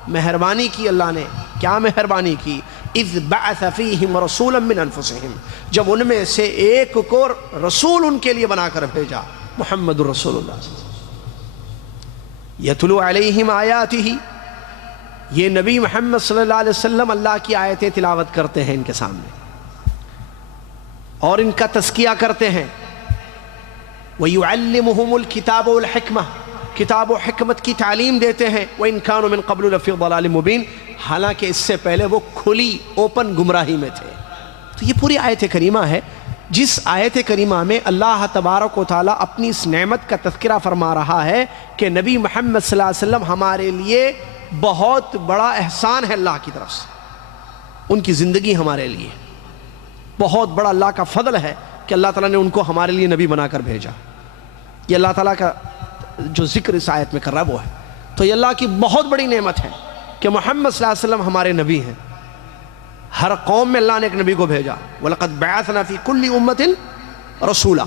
مہربانی کی۔ اللہ نے کیا مہربانی کی؟ اذ بعث فیہم رسولا من انفسہم، جب ان میں سے ایک کو رسول ان کے لیے بنا کر بھیجا، محمد الرسول اللہ صلی اللہ علیہ وسلم۔ یتلو علیہم آیاتہ، یہ نبی محمد صلی اللہ علیہ وسلم اللہ کی آیتیں تلاوت کرتے ہیں ان کے سامنے اور ان کا تزکیہ کرتے ہیں۔ وَيُعَلِّمُهُمُ الْكِتَابَ وَالْحِكْمَةَ، کتاب و حکمت کی تعلیم دیتے ہیں۔ وَإِن كَانُوا مِن قَبْلُ لَفِي ضَلَالٍ مُبِينٍ، حالانکہ اس سے پہلے وہ کھلی اوپن گمراہی میں تھے۔ تو یہ پوری آیت کریمہ ہے جس آیت کریمہ میں اللہ تبارک و تعالیٰ اپنی اس نعمت کا تذکرہ فرما رہا ہے کہ نبی محمد صلی اللہ علیہ وسلم ہمارے لیے بہت بڑا احسان ہے اللہ کی طرف سے، ان کی زندگی ہمارے لیے بہت بڑا اللہ کا فضل ہے کہ اللہ تعالیٰ نے ان کو ہمارے لیے نبی بنا کر بھیجا۔ یہ اللہ تعالیٰ کا جو ذکر اس آیت میں کر رہا ہے وہ ہے. تو یہ اللہ کی بہت بڑی نعمت ہے کہ محمد صلی اللہ علیہ وسلم ہمارے نبی ہیں. ہر قوم میں اللہ نے ایک نبی کو بھیجا. وَلَقَدْ بَعَثْنَا فِي كُلِّ أُمَّةٍ رَسُولًا.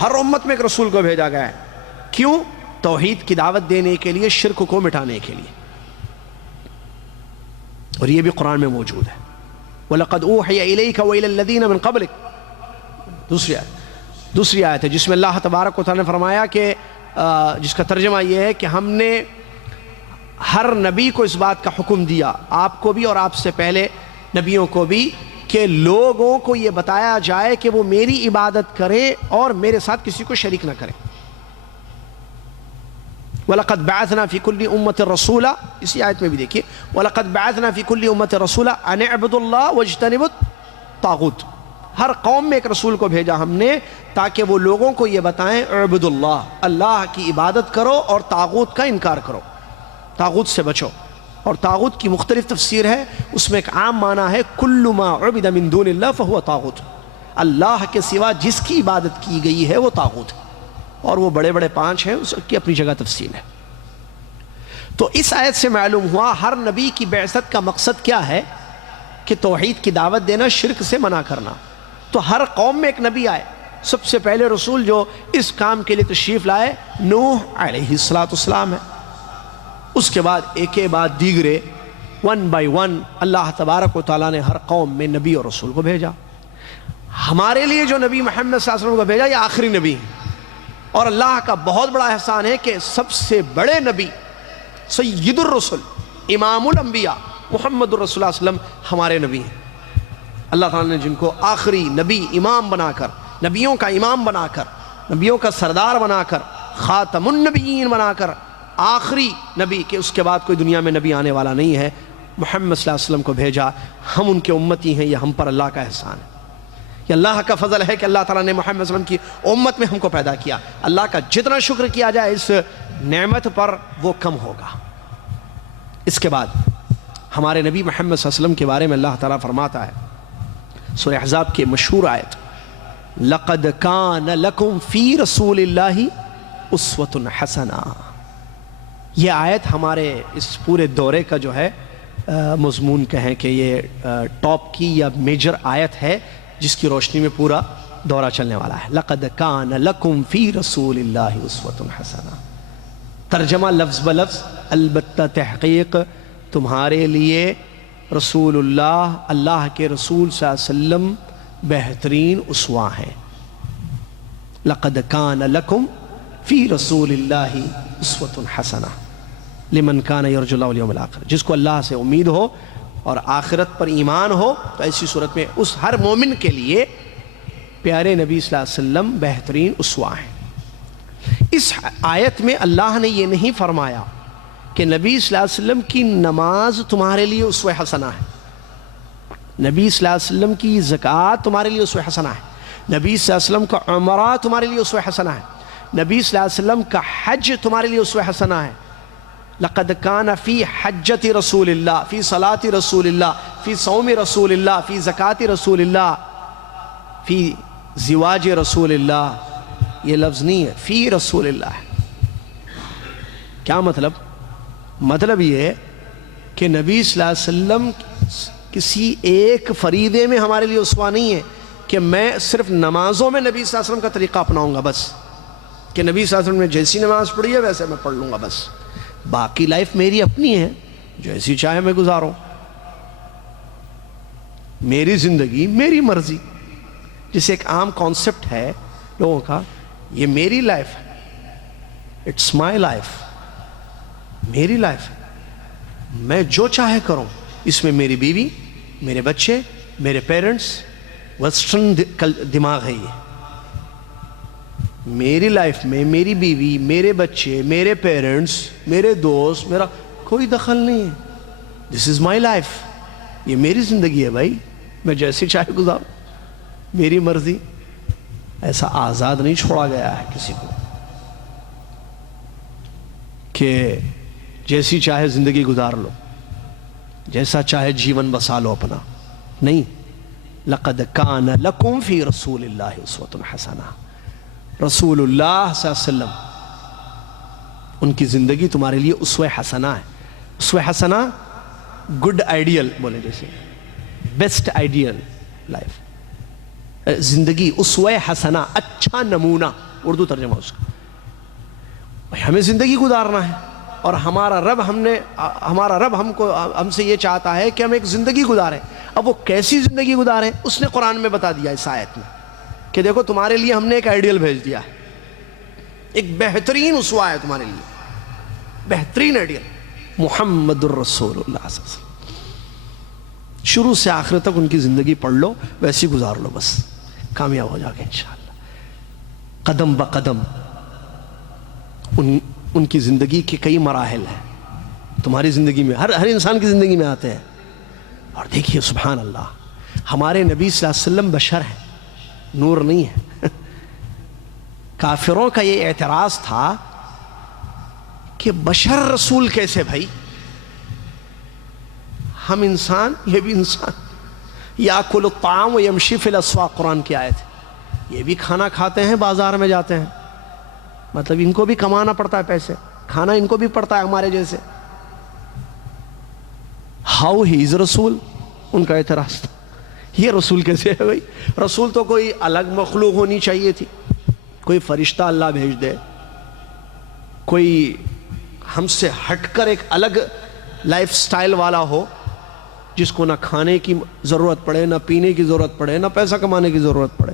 ہر امت میں ایک رسول کو بھیجا گیا ہے. کیوں؟ توحید کی دعوت دینے کے لیے، شرک کو مٹانے کے لیے. اور یہ بھی قرآن میں موجود ہے. وَلَقَدْ أُوحِيَ إِلَيْكَ وَإِلَى الَّذِينَ مِن قَبْلِكَ. دوسری آیت ہے جس میں اللہ تبارک و تعالیٰ نے فرمایا کہ جس کا ترجمہ یہ ہے کہ ہم نے ہر نبی کو اس بات کا حکم دیا، آپ کو بھی اور آپ سے پہلے نبیوں کو بھی، کہ لوگوں کو یہ بتایا جائے کہ وہ میری عبادت کریں اور میرے ساتھ کسی کو شریک نہ کریں. وَلَقَدْ بَعَثْنَا فِي كُلِّ أُمَّةٍ رَسُولًا. اسی آیت میں بھی دیکھیے وَلَقَدْ بَعَثْنَا فِي كُلِّ أُمَّةٍ رَسُولًا أَنِ اعْبُدُوا اللَّهَ وَاجْتَنِبُوا الطَّاغُوتَ. ہر قوم میں ایک رسول کو بھیجا ہم نے تاکہ وہ لوگوں کو یہ بتائیں اعبدوا اللہ، اللہ کی عبادت کرو اور طاغوت کا انکار کرو، طاغوت سے بچو. اور طاغوت کی مختلف تفسیر ہے. اس میں ایک عام معنی ہے کل ما عبد من دون اللہ فہو طاغوت. اللہ کے سوا جس کی عبادت کی گئی ہے وہ طاغوت ہے. اور وہ بڑے بڑے 5 ہیں، اس کی اپنی جگہ تفصیل ہے. تو اس آیت سے معلوم ہوا ہر نبی کی بعثت کا مقصد کیا ہے کہ توحید کی دعوت دینا، شرک سے منع کرنا. تو ہر قوم میں ایک نبی آئے. سب سے پہلے رسول جو اس کام کے لیے تشریف لائے نوح علیہ السلام ہے. اس کے بعد ایک کے بعد دیگرے 1 by 1 اللہ تبارک و تعالیٰ نے ہر قوم میں نبی اور رسول کو بھیجا. ہمارے لیے جو نبی محمد صلی اللہ علیہ وسلم کو بھیجا یہ آخری نبی ہے. اور اللہ کا بہت بڑا احسان ہے کہ سب سے بڑے نبی سید الرسل امام الانبیاء محمد الرسول اللہ علیہ وسلم ہمارے نبی ہیں. اللہ تعالیٰ نے جن کو آخری نبی امام بنا کر، نبیوں کا امام بنا کر، نبیوں کا سردار بنا کر، خاتم النبیین بنا کر، آخری نبی کہ اس کے بعد کوئی دنیا میں نبی آنے والا نہیں ہے، محمد صلی اللہ علیہ وسلم کو بھیجا. ہم ان کے امتی ہیں. یہ ہم پر اللہ کا احسان ہے. یہ اللہ کا فضل ہے کہ اللہ تعالیٰ نے محمد صلی اللہ علیہ وسلم کی امت میں ہم کو پیدا کیا. اللہ کا جتنا شکر کیا جائے اس نعمت پر وہ کم ہوگا. اس کے بعد ہمارے نبی محمد صلی اللہ علیہ وسلم کے بارے میں اللہ تعالیٰ فرماتا ہے سورہ احزاب کے مشہور آیت لَقَدْ كَانَ لَكُمْ فِي رَسُولِ اللَّهِ أُسْوَةٌ حَسَنَةٌ. یہ آیت ہمارے اس پورے دورے کا جو ہے مضمون کہیں کہ یہ ٹاپ کی یا میجر آیت ہے جس کی روشنی میں پورا دورہ چلنے والا ہے. لَقَدْ كَانَ لَكُمْ فِي رَسُولِ اللَّهِ أُسْوَةٌ حَسَنَةٌ. ترجمہ لفظ بلفظ، البتہ تحقیق تمہارے لیے رسول اللہ، اللہ کے رسول صلی اللہ علیہ وسلم بہترین اسوہ ہیں. لَقَدْ كَانَ لَكُمْ فِي رَسُولِ اللَّهِ أُسْوَةٌ حَسَنَةٌ لِمَنْ كَانَ يَرْجُو اللَّهَ وَالْيَوْمَ الْآخِرَ. جس کو اللہ سے امید ہو اور آخرت پر ایمان ہو تو ایسی صورت میں اس ہر مومن کے لیے پیارے نبی صلی اللہ علیہ وسلم بہترین اسوہ ہیں. اس آیت میں اللہ نے یہ نہیں فرمایا کہ نبی صلی اللہ علیہ وسلم کی نماز تمہارے لیے اسوہ حسنہ ہے، نبی صلی اللہ علیہ وسلم کی زکوٰۃ تمہارے لیے اسوہ حسنہ ہے، نبی صلی اللہ علیہ وسلم کا عمرہ تمہارے لیے اسوہ حسنہ ہے، نبی صلی اللہ علیہ وسلم کا حج تمہارے لیے اسوہ حسنہ ہے. لقد كان فی حجت رسول اللہ، فی صلاۃ رسول اللہ، فی صوم رسول اللہ، فی زکوٰۃ رسول اللہ، فی زواج رسول اللہ. یہ لفظ نہیں ہے، فی رسول اللہ ہے. کیا مطلب؟ مطلب یہ ہے کہ نبی صلی اللہ علیہ وسلم کسی ایک فریضے میں ہمارے لیے اسوہ نہیں ہے کہ میں صرف نمازوں میں نبی صلی اللہ علیہ وسلم کا طریقہ اپناؤں گا بس، کہ نبی صلی اللہ علیہ وسلم نے جیسی نماز پڑھی ہے ویسے میں پڑھ لوں گا بس، باقی لائف میری اپنی ہے، جیسی چاہے میں گزاروں، میری زندگی میری مرضی. جسے ایک عام کانسیپٹ ہے لوگوں کا، یہ میری لائف ہے، اٹس مائی لائف، میری لائف ہے، میں جو چاہے کروں. اس میں میری بیوی، میرے بچے، میرے پیرنٹس، ویسٹرن دماغ ہے یہ. میری لائف میں میری بیوی، میرے بچے، میرے پیرنٹس، میرے دوست، میرا کوئی دخل نہیں ہے. دس از مائی لائف، یہ میری زندگی ہے بھائی، میں جیسے چاہے گزاروں، میری مرضی. ایسا آزاد نہیں چھوڑا گیا ہے کسی کو کہ جیسی چاہے زندگی گزار لو، جیسا چاہے جیون بسا لو اپنا. نہیں، لقد کان لکم فی رسول اللہ اسوۃ حسنہ. رسول اللہ صلی اللہ علیہ وسلم، ان کی زندگی تمہارے لیے اسوہ حسنہ ہے. اسوہ حسنہ گڈ آئیڈیل بولے، جیسے بیسٹ آئیڈیل لائف، زندگی اسوہ حسنہ، اچھا نمونہ، اردو ترجمہ اس کا. ہمیں زندگی گزارنا ہے، اور ہمارا رب ہم سے یہ چاہتا ہے کہ ہم ایک زندگی گزاریں. اب وہ کیسی زندگی گزاریں اس نے قرآن میں بتا دیا اس آیت میں کہ دیکھو تمہارے لیے ہم نے ایک آئیڈیل بھیج دیا ہے، ایک بہترین اسوہ ہے تمہارے لیے، بہترین آئیڈیل محمد الرسول اللہ صلی اللہ علیہ وسلم. شروع سے آخر تک ان کی زندگی پڑھ لو، ویسی گزار لو، بس کامیاب ہو جاؤ گے انشاءاللہ. قدم بقدم ان کی زندگی کے کئی مراحل ہیں تمہاری زندگی میں، ہر انسان کی زندگی میں آتے ہیں. اور دیکھیے سبحان اللہ، ہمارے نبی صلی اللہ علیہ وسلم بشر ہیں، نور نہیں ہے. کافروں کا یہ اعتراض تھا کہ بشر رسول کیسے بھائی، ہم انسان یہ بھی انسان. یاکل الطعام ویمشی فی الاسواق، قرآن کی آیت ہے، یہ بھی کھانا کھاتے ہیں، بازار میں جاتے ہیں، مطلب ان کو بھی کمانا پڑتا ہے پیسے، کھانا ان کو بھی پڑتا ہے ہمارے جیسے. ہاؤ ہی از رسول، ان کا اعتراض تھا یہ رسول کیسے ہے بھائی؟ رسول تو کوئی الگ مخلوق ہونی چاہیے تھی، کوئی فرشتہ اللہ بھیج دے، کوئی ہم سے ہٹ کر ایک الگ لائف سٹائل والا ہو جس کو نہ کھانے کی ضرورت پڑے، نہ پینے کی ضرورت پڑے، نہ پیسہ کمانے کی ضرورت پڑے.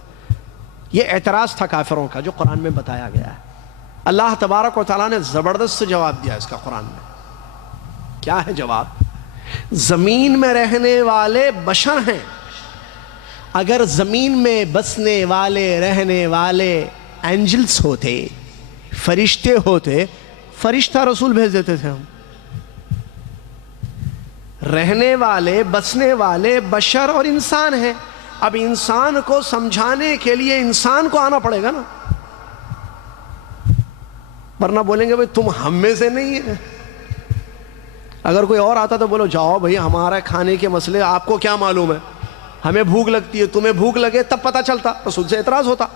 یہ اعتراض تھا کافروں کا جو قرآن میں بتایا گیا ہے. اللہ تبارک و تعالیٰ نے زبردست جواب دیا اس کا قرآن میں. کیا ہے جواب؟ زمین میں رہنے والے بشر ہیں، اگر زمین میں بسنے والے رہنے والے اینجلز ہوتے، فرشتے ہوتے، فرشتہ رسول بھیج دیتے تھے ہم. رہنے والے بسنے والے بشر اور انسان ہیں. اب انسان کو سمجھانے کے لیے انسان کو آنا پڑے گا نا، ورنہ بولیں گے بھئی تم ہم میں سے نہیں ہیں. اگر کوئی اور آتا تو بولو جاؤ بھئی ہمارا کھانے کے مسئلے آپ کو کیا معلوم ہے، ہمیں بھوک لگتی ہے، تمہیں بھوک لگے تب پتہ چلتا. رسول سے اعتراض ہوتا.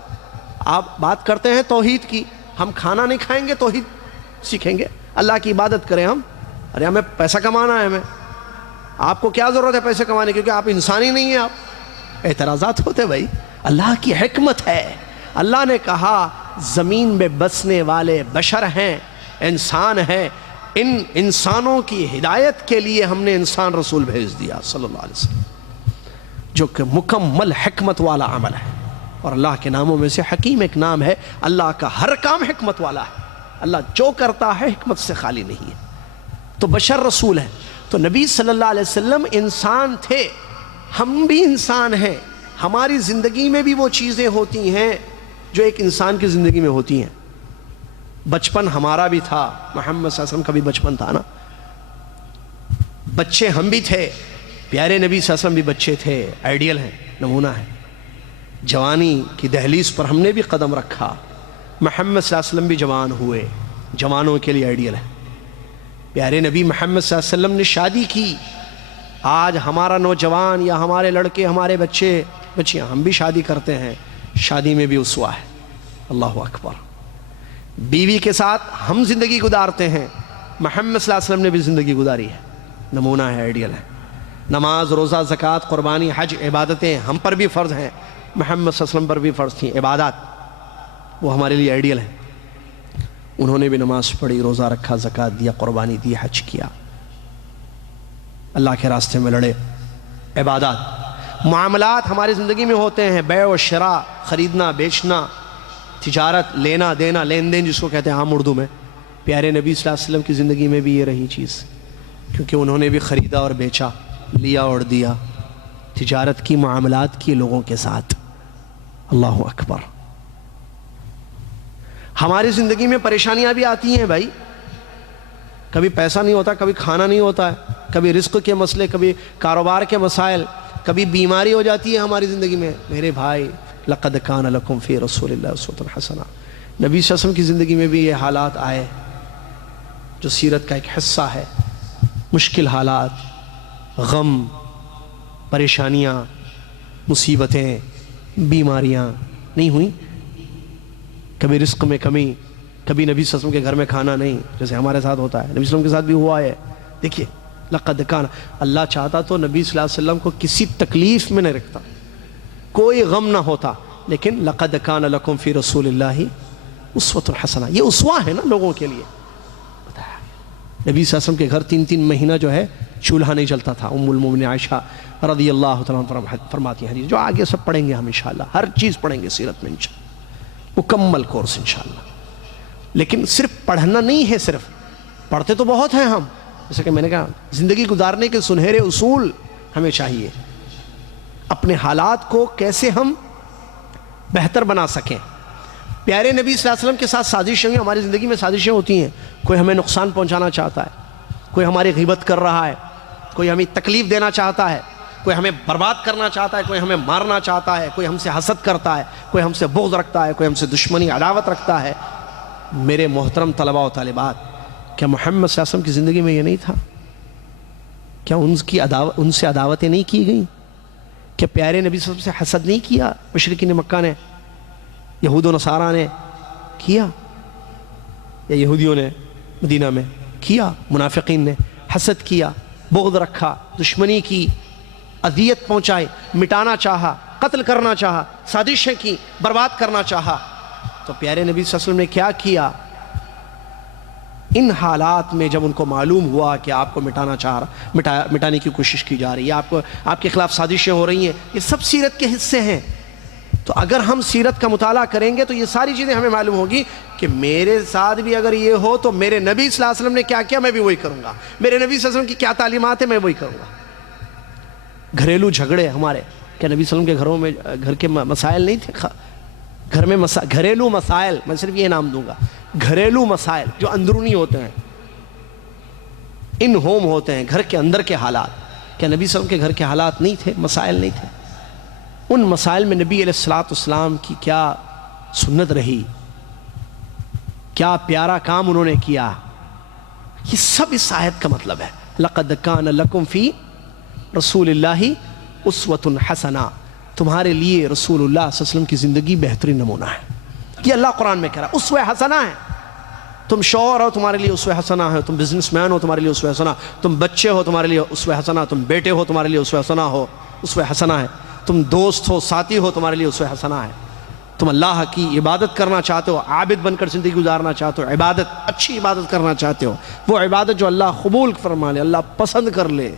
آپ بات کرتے ہیں توحید کی، ہم کھانا نہیں کھائیں گے توحید سیکھیں گے، اللہ کی عبادت کریں ہم. ارے ہمیں پیسہ کمانا ہے، ہمیں آپ کو کیا ضرورت ہے پیسے کمانے کی، کیونکہ آپ انسان ہی نہیں ہیں. آپ اعتراضات ہوتے بھائی. اللہ کی حکمت ہے، اللہ نے کہا زمین میں بسنے والے بشر ہیں، انسان ہیں، ان انسانوں کی ہدایت کے لیے ہم نے انسان رسول بھیج دیا صلی اللہ علیہ وسلم، جو کہ مکمل حکمت والا عمل ہے. اور اللہ کے ناموں میں سے حکیم ایک نام ہے. اللہ کا ہر کام حکمت والا ہے، اللہ جو کرتا ہے حکمت سے خالی نہیں ہے. تو بشر رسول ہے. تو نبی صلی اللہ علیہ وسلم انسان تھے، ہم بھی انسان ہیں. ہماری زندگی میں بھی وہ چیزیں ہوتی ہیں جو ایک انسان کی زندگی میں ہوتی ہیں. بچپن ہمارا بھی تھا، محمد صلی اللہ علیہ وسلم کا بھی بچپن تھا نا. بچے ہم بھی تھے، پیارے نبی صلی اللہ علیہ وسلم بھی بچے تھے، آئیڈیل ہیں، نمونہ ہے. جوانی کی دہلیز پر ہم نے بھی قدم رکھا، محمد صلی اللہ علیہ وسلم بھی جوان ہوئے، جوانوں کے لیے آئیڈیل ہے. پیارے نبی محمد صلی اللہ علیہ وسلم نے شادی کی. آج ہمارا نوجوان یا ہمارے لڑکے، ہمارے بچے بچیاں، ہم بھی شادی کرتے ہیں، شادی میں بھی اسوہ ہے. اللہ اکبر. بیوی کے ساتھ ہم زندگی گزارتے ہیں، محمد صلی اللہ علیہ وسلم نے بھی زندگی گزاری ہے، نمونہ ہے، آئیڈیل ہے. نماز، روزہ، زکوٰۃ، قربانی، حج، عبادتیں ہم پر بھی فرض ہیں، محمد صلی اللہ علیہ وسلم پر بھی فرض تھیں عبادات، وہ ہمارے لیے آئیڈیل ہیں. انہوں نے بھی نماز پڑھی، روزہ رکھا، زکوٰۃ دیا، قربانی دی، حج کیا، اللہ کے راستے میں لڑے. عبادات، معاملات ہماری زندگی میں ہوتے ہیں، بیع و شراء، خریدنا بیچنا، تجارت، لینا دینا، لین دین جس کو کہتے ہیں عام اردو میں. پیارے نبی صلی اللہ علیہ وسلم کی زندگی میں بھی یہ رہی چیز، کیونکہ انہوں نے بھی خریدا اور بیچا، لیا اور دیا، تجارت کی، معاملات کی لوگوں کے ساتھ. اللہ اکبر. ہماری زندگی میں پریشانیاں بھی آتی ہیں بھائی، کبھی پیسہ نہیں ہوتا، کبھی کھانا نہیں ہوتا ہے، کبھی رزق کے مسئلے، کبھی کاروبار کے مسائل، کبھی بیماری ہو جاتی ہے ہماری زندگی میں. میرے بھائی، لقد کان لکم فی رسول اللہ اسوۃ حسنہ، نبی صلی اللہ علیہ وسلم کی زندگی میں بھی یہ حالات آئے جو سیرت کا ایک حصہ ہے. مشکل حالات، غم، پریشانیاں، مصیبتیں، بیماریاں نہیں ہوئیں. کبھی رزق میں کمی، کبھی نبی صلی اللہ علیہ وسلم کے گھر میں کھانا نہیں، جیسے ہمارے ساتھ ہوتا ہے، نبی صلی اللہ علیہ وسلم کے ساتھ بھی ہوا ہے. دیکھیے لقد کان، اللہ چاہتا تو نبی صلی اللہ علیہ وسلم کو کسی تکلیف میں نہیں رکھتا، کوئی غم نہ ہوتا، لیکن لقد کان لکم فی رسول اللہ اسوۃ حسنہ، یہ اسوہ ہے نا لوگوں کے لیے. نبی صلی اللہ علیہ وسلم کے گھر 3 مہینہ جو ہے چولہا نہیں جلتا تھا. ام المومنین عائشہ رضی اللہ تعالیٰ عنہ فرماتی ہیں، جو آگے سب پڑھیں گے ہم انشاءاللہ، ہر چیز پڑھیں گے سیرت میں انشاءاللہ، مکمل کورس انشاءاللہ. لیکن صرف پڑھنا نہیں ہے، صرف پڑھتے تو بہت ہیں ہم، جیسے کہ میں نے کہا زندگی گزارنے کے سنہرے اصول ہمیں چاہیے، اپنے حالات کو کیسے ہم بہتر بنا سکیں. پیارے نبی صلی اللہ علیہ وسلم کے ساتھ سازشیں، ہماری زندگی میں سازشیں ہوتی ہیں، کوئی ہمیں نقصان پہنچانا چاہتا ہے، کوئی ہماری غیبت کر رہا ہے، کوئی ہمیں تکلیف دینا چاہتا ہے، کوئی ہمیں برباد کرنا چاہتا ہے، کوئی ہمیں مارنا چاہتا ہے، کوئی ہم سے حسد کرتا ہے، کوئی ہم سے بغض رکھتا ہے، کوئی ہم سے دشمنی عداوت رکھتا ہے. میرے محترم طلباء و طالبات، کیا محمد صلی اللہ علیہ وسلم کی زندگی میں یہ نہیں تھا؟ کیا ان سے عداوتیں نہیں کی گئیں؟ کیا پیارے نبی صلی اللہ علیہ وسلم سے حسد نہیں کیا مشرکین مکہ نے، یہود و نصارہ نے کیا، یا یہودیوں نے مدینہ میں کیا، منافقین نے حسد کیا، بغض رکھا، دشمنی کی، اذیت پہنچائی، مٹانا چاہا، قتل کرنا چاہا، سازشیں کی، برباد کرنا چاہا. تو پیارے نبی صلی اللہ علیہ وسلم نے کیا کیا؟ ان حالات میں جب ان کو معلوم ہوا کہ آپ کو مٹانے کی کوشش کی جا رہی ہے، آپ کے خلاف سازشیں ہو رہی ہیں، یہ سب سیرت کے حصے ہیں. تو اگر ہم سیرت کا مطالعہ کریں گے تو یہ ساری چیزیں ہمیں معلوم ہوگی کہ میرے ساتھ بھی اگر یہ ہو تو میرے نبی صلی اللہ علیہ وسلم نے کیا کیا، میں بھی وہی کروں گا. میرے نبی صلی اللہ علیہ وسلم کی کیا تعلیمات ہیں، میں وہی کروں گا. گھریلو جھگڑے ہمارے، کیا نبی صلی اللہ علیہ وسلم کے گھروں میں گھر کے مسائل نہیں تھے؟ گھر میں گھریلو مسائل، میں صرف یہ نام دوں گا، گھریلو مسائل جو اندرونی ہوتے ہیں، ان ہوم ہوتے ہیں، گھر کے اندر کے حالات. کیا نبی صلی اللہ علیہ وسلم کے گھر کے حالات نہیں تھے، مسائل نہیں تھے؟ ان مسائل میں نبی علیہ السلام کی کیا سنت رہی، کیا پیارا کام انہوں نے کیا، یہ سب اس آیت کا مطلب ہے. لقد کان لکم فی رسول اللہ اسوۃ حسنہ، تمہارے لیے رسول اللہ صلی اللہ علیہ وسلم کی زندگی بہترین نمونہ ہے. یہ اللہ قرآن میں کہہ رہا ہے، اسوہ حسنہ ہے. تم شوہر ہو تمہارے لیے اسوہ حسنہ ہے، تم بزنس مین ہو تمہارے لیے اسوہ حسنہ، تم بچے ہو تمہارے لیے اسوہ حسنہ، تم بیٹے ہو تمہارے لیے اسوہ حسنہ ہے، تم دوست ہو، ساتھی ہو، تمہارے لیے اسوہ حسنہ ہے. تم اللہ کی عبادت کرنا چاہتے ہو، عابد بن کر زندگی گزارنا چاہتے ہو، عبادت، اچھی عبادت کرنا چاہتے ہو، وہ عبادت جو اللہ قبول فرما لے، اللہ پسند کر لے،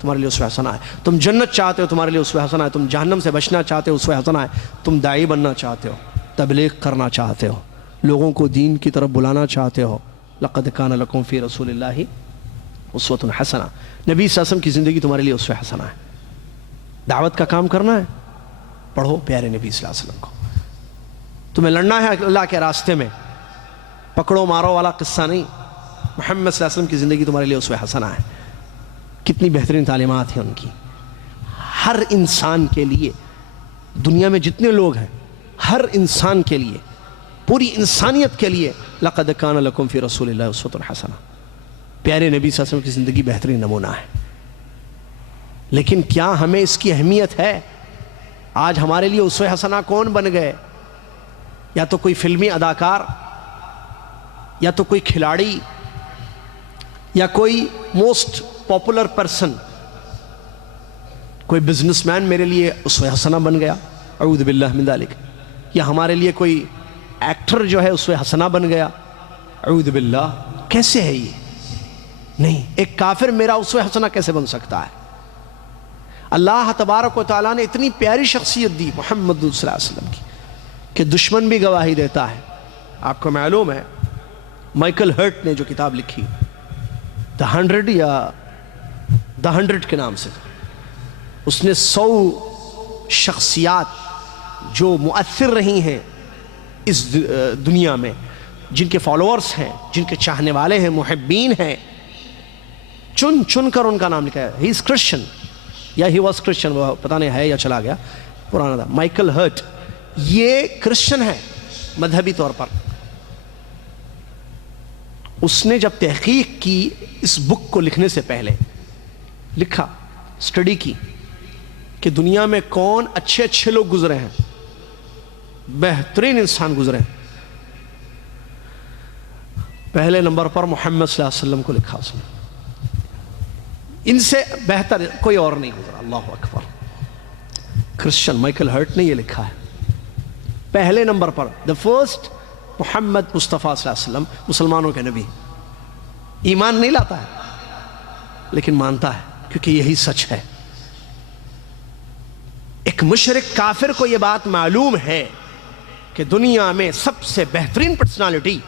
تمہارے لیے اسوہ حسنہ ہے. تم جنت چاہتے ہو، تمہارے لیے اسوہ حسنہ ہے. تم جہنم سے بچنا چاہتے ہو، اسوہ حسنہ ہے. تم داعی بننا چاہتے ہو، تبلیغ کرنا چاہتے ہو، لوگوں کو دین کی طرف بلانا چاہتے ہو، لقد کان لکم فی رسول اللہ اسوۃ حسنہ، نبی صلی اللہ علیہ وسلم کی زندگی تمہارے لیے اسوہ حسنہ ہے. دعوت کا کام کرنا ہے، پڑھو پیارے نبی صلی اللہ علیہ وسلم کو. تمہیں لڑنا ہے اللہ کے راستے میں، پکڑو مارو والا قصہ نہیں. محمد صلی اللہ علیہ وسلم کی زندگی تمہارے لیے اسوہ حسنہ ہے. کتنی بہترین تعلیمات ہیں ان کی، ہر انسان کے لیے، دنیا میں جتنے لوگ ہیں ہر انسان کے لیے، پوری انسانیت کے لیے لقد کان لکم فی رسول اللہ اسوۃ حسنہ. پیارے نبی صلی اللہ علیہ وسلم کی زندگی بہترین نمونہ ہے. لیکن کیا ہمیں اس کی اہمیت ہے؟ آج ہمارے لیے اسوہ حسنہ کون بن گئے؟ یا تو کوئی فلمی اداکار، یا تو کوئی کھلاڑی، یا کوئی موسٹ پاپولر پرسن، کوئی بزنس مین میرے لیے اسوہ حسنہ بن گیا، اعوذ باللہ من ذالک. یا ہمارے لیے کوئی ایکٹر جو ہے اسوہ حسنہ بن گیا، اعوذ باللہ. کیسے ہے یہ؟ نہیں، ایک کافر میرا اسوہ حسنہ کیسے بن سکتا ہے؟ اللہ تبارک و تعالیٰ نے اتنی پیاری شخصیت دی محمد صلی اللہ علیہ وسلم کی کہ دشمن بھی گواہی دیتا ہے. آپ کو معلوم ہے مائیکل ہرٹ نے جو کتاب لکھی دا 100 یا دا 100 کے نام سے، اس نے 100 شخصیات جو مؤثر رہی ہیں اس دنیا میں، جن کے فالوورز ہیں، جن کے چاہنے والے ہیں، محبین ہیں، چن کر ان کا نام لکھا ہے. ہی از کرسچن یا ہی واز کرسچن، وہ پتہ نہیں ہے یا چلا گیا، پرانا تھا. مائیکل ہرٹ یہ کرسچن ہے مذہبی طور پر. اس نے جب تحقیق کی اس بک کو لکھنے سے پہلے، لکھا، اسٹڈی کی کہ دنیا میں کون اچھے لوگ گزرے ہیں، بہترین انسان گزرے ہیں، پہلے نمبر پر محمد صلی اللہ علیہ وسلم کو لکھا اس نے، ان سے بہتر کوئی اور نہیں گزرا. اللہ اکبر. کرسچن مائیکل ہرٹ نے یہ لکھا ہے پہلے نمبر پر، دا فرسٹ محمد مصطفیٰ صلی اللہ علیہ وسلم، مسلمانوں کے نبی. ایمان نہیں لاتا ہے لیکن مانتا ہے کیونکہ یہی سچ ہے. ایک مشرک کافر کو یہ بات معلوم ہے کہ دنیا میں سب سے بہترین personality,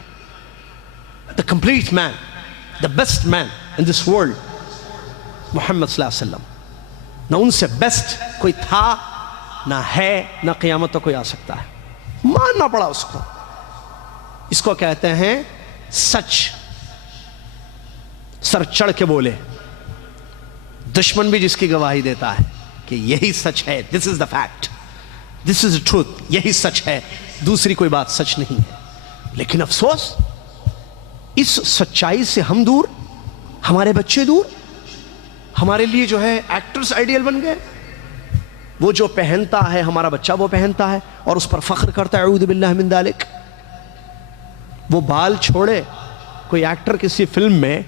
the complete man, the best man in this world, محمد صلی اللہ علیہ وسلم. نہ ان سے بیسٹ کوئی تھا، نہ ہے، نہ قیامت تک کوئی آ سکتا ہے. ماننا پڑا اس کو. اس کو کہتے ہیں سچ. سر چڑھ کے بولے، دشمن بھی جس کی گواہی دیتا ہے کہ یہی سچ ہے. This is the fact, this is the truth. یہی سچ ہے، دوسری کوئی بات سچ نہیں ہے. لیکن افسوس، اس سچائی سے ہم دور، ہمارے بچے دور. ہمارے لیے جو ہے ایکٹرز آئیڈیل بن گئے. وہ جو پہنتا ہے ہمارا بچہ وہ پہنتا ہے اور اس پر فخر کرتا ہے. اعوذ باللہ من ذالک. وہ بال چھوڑے کوئی ایکٹر کسی فلم میں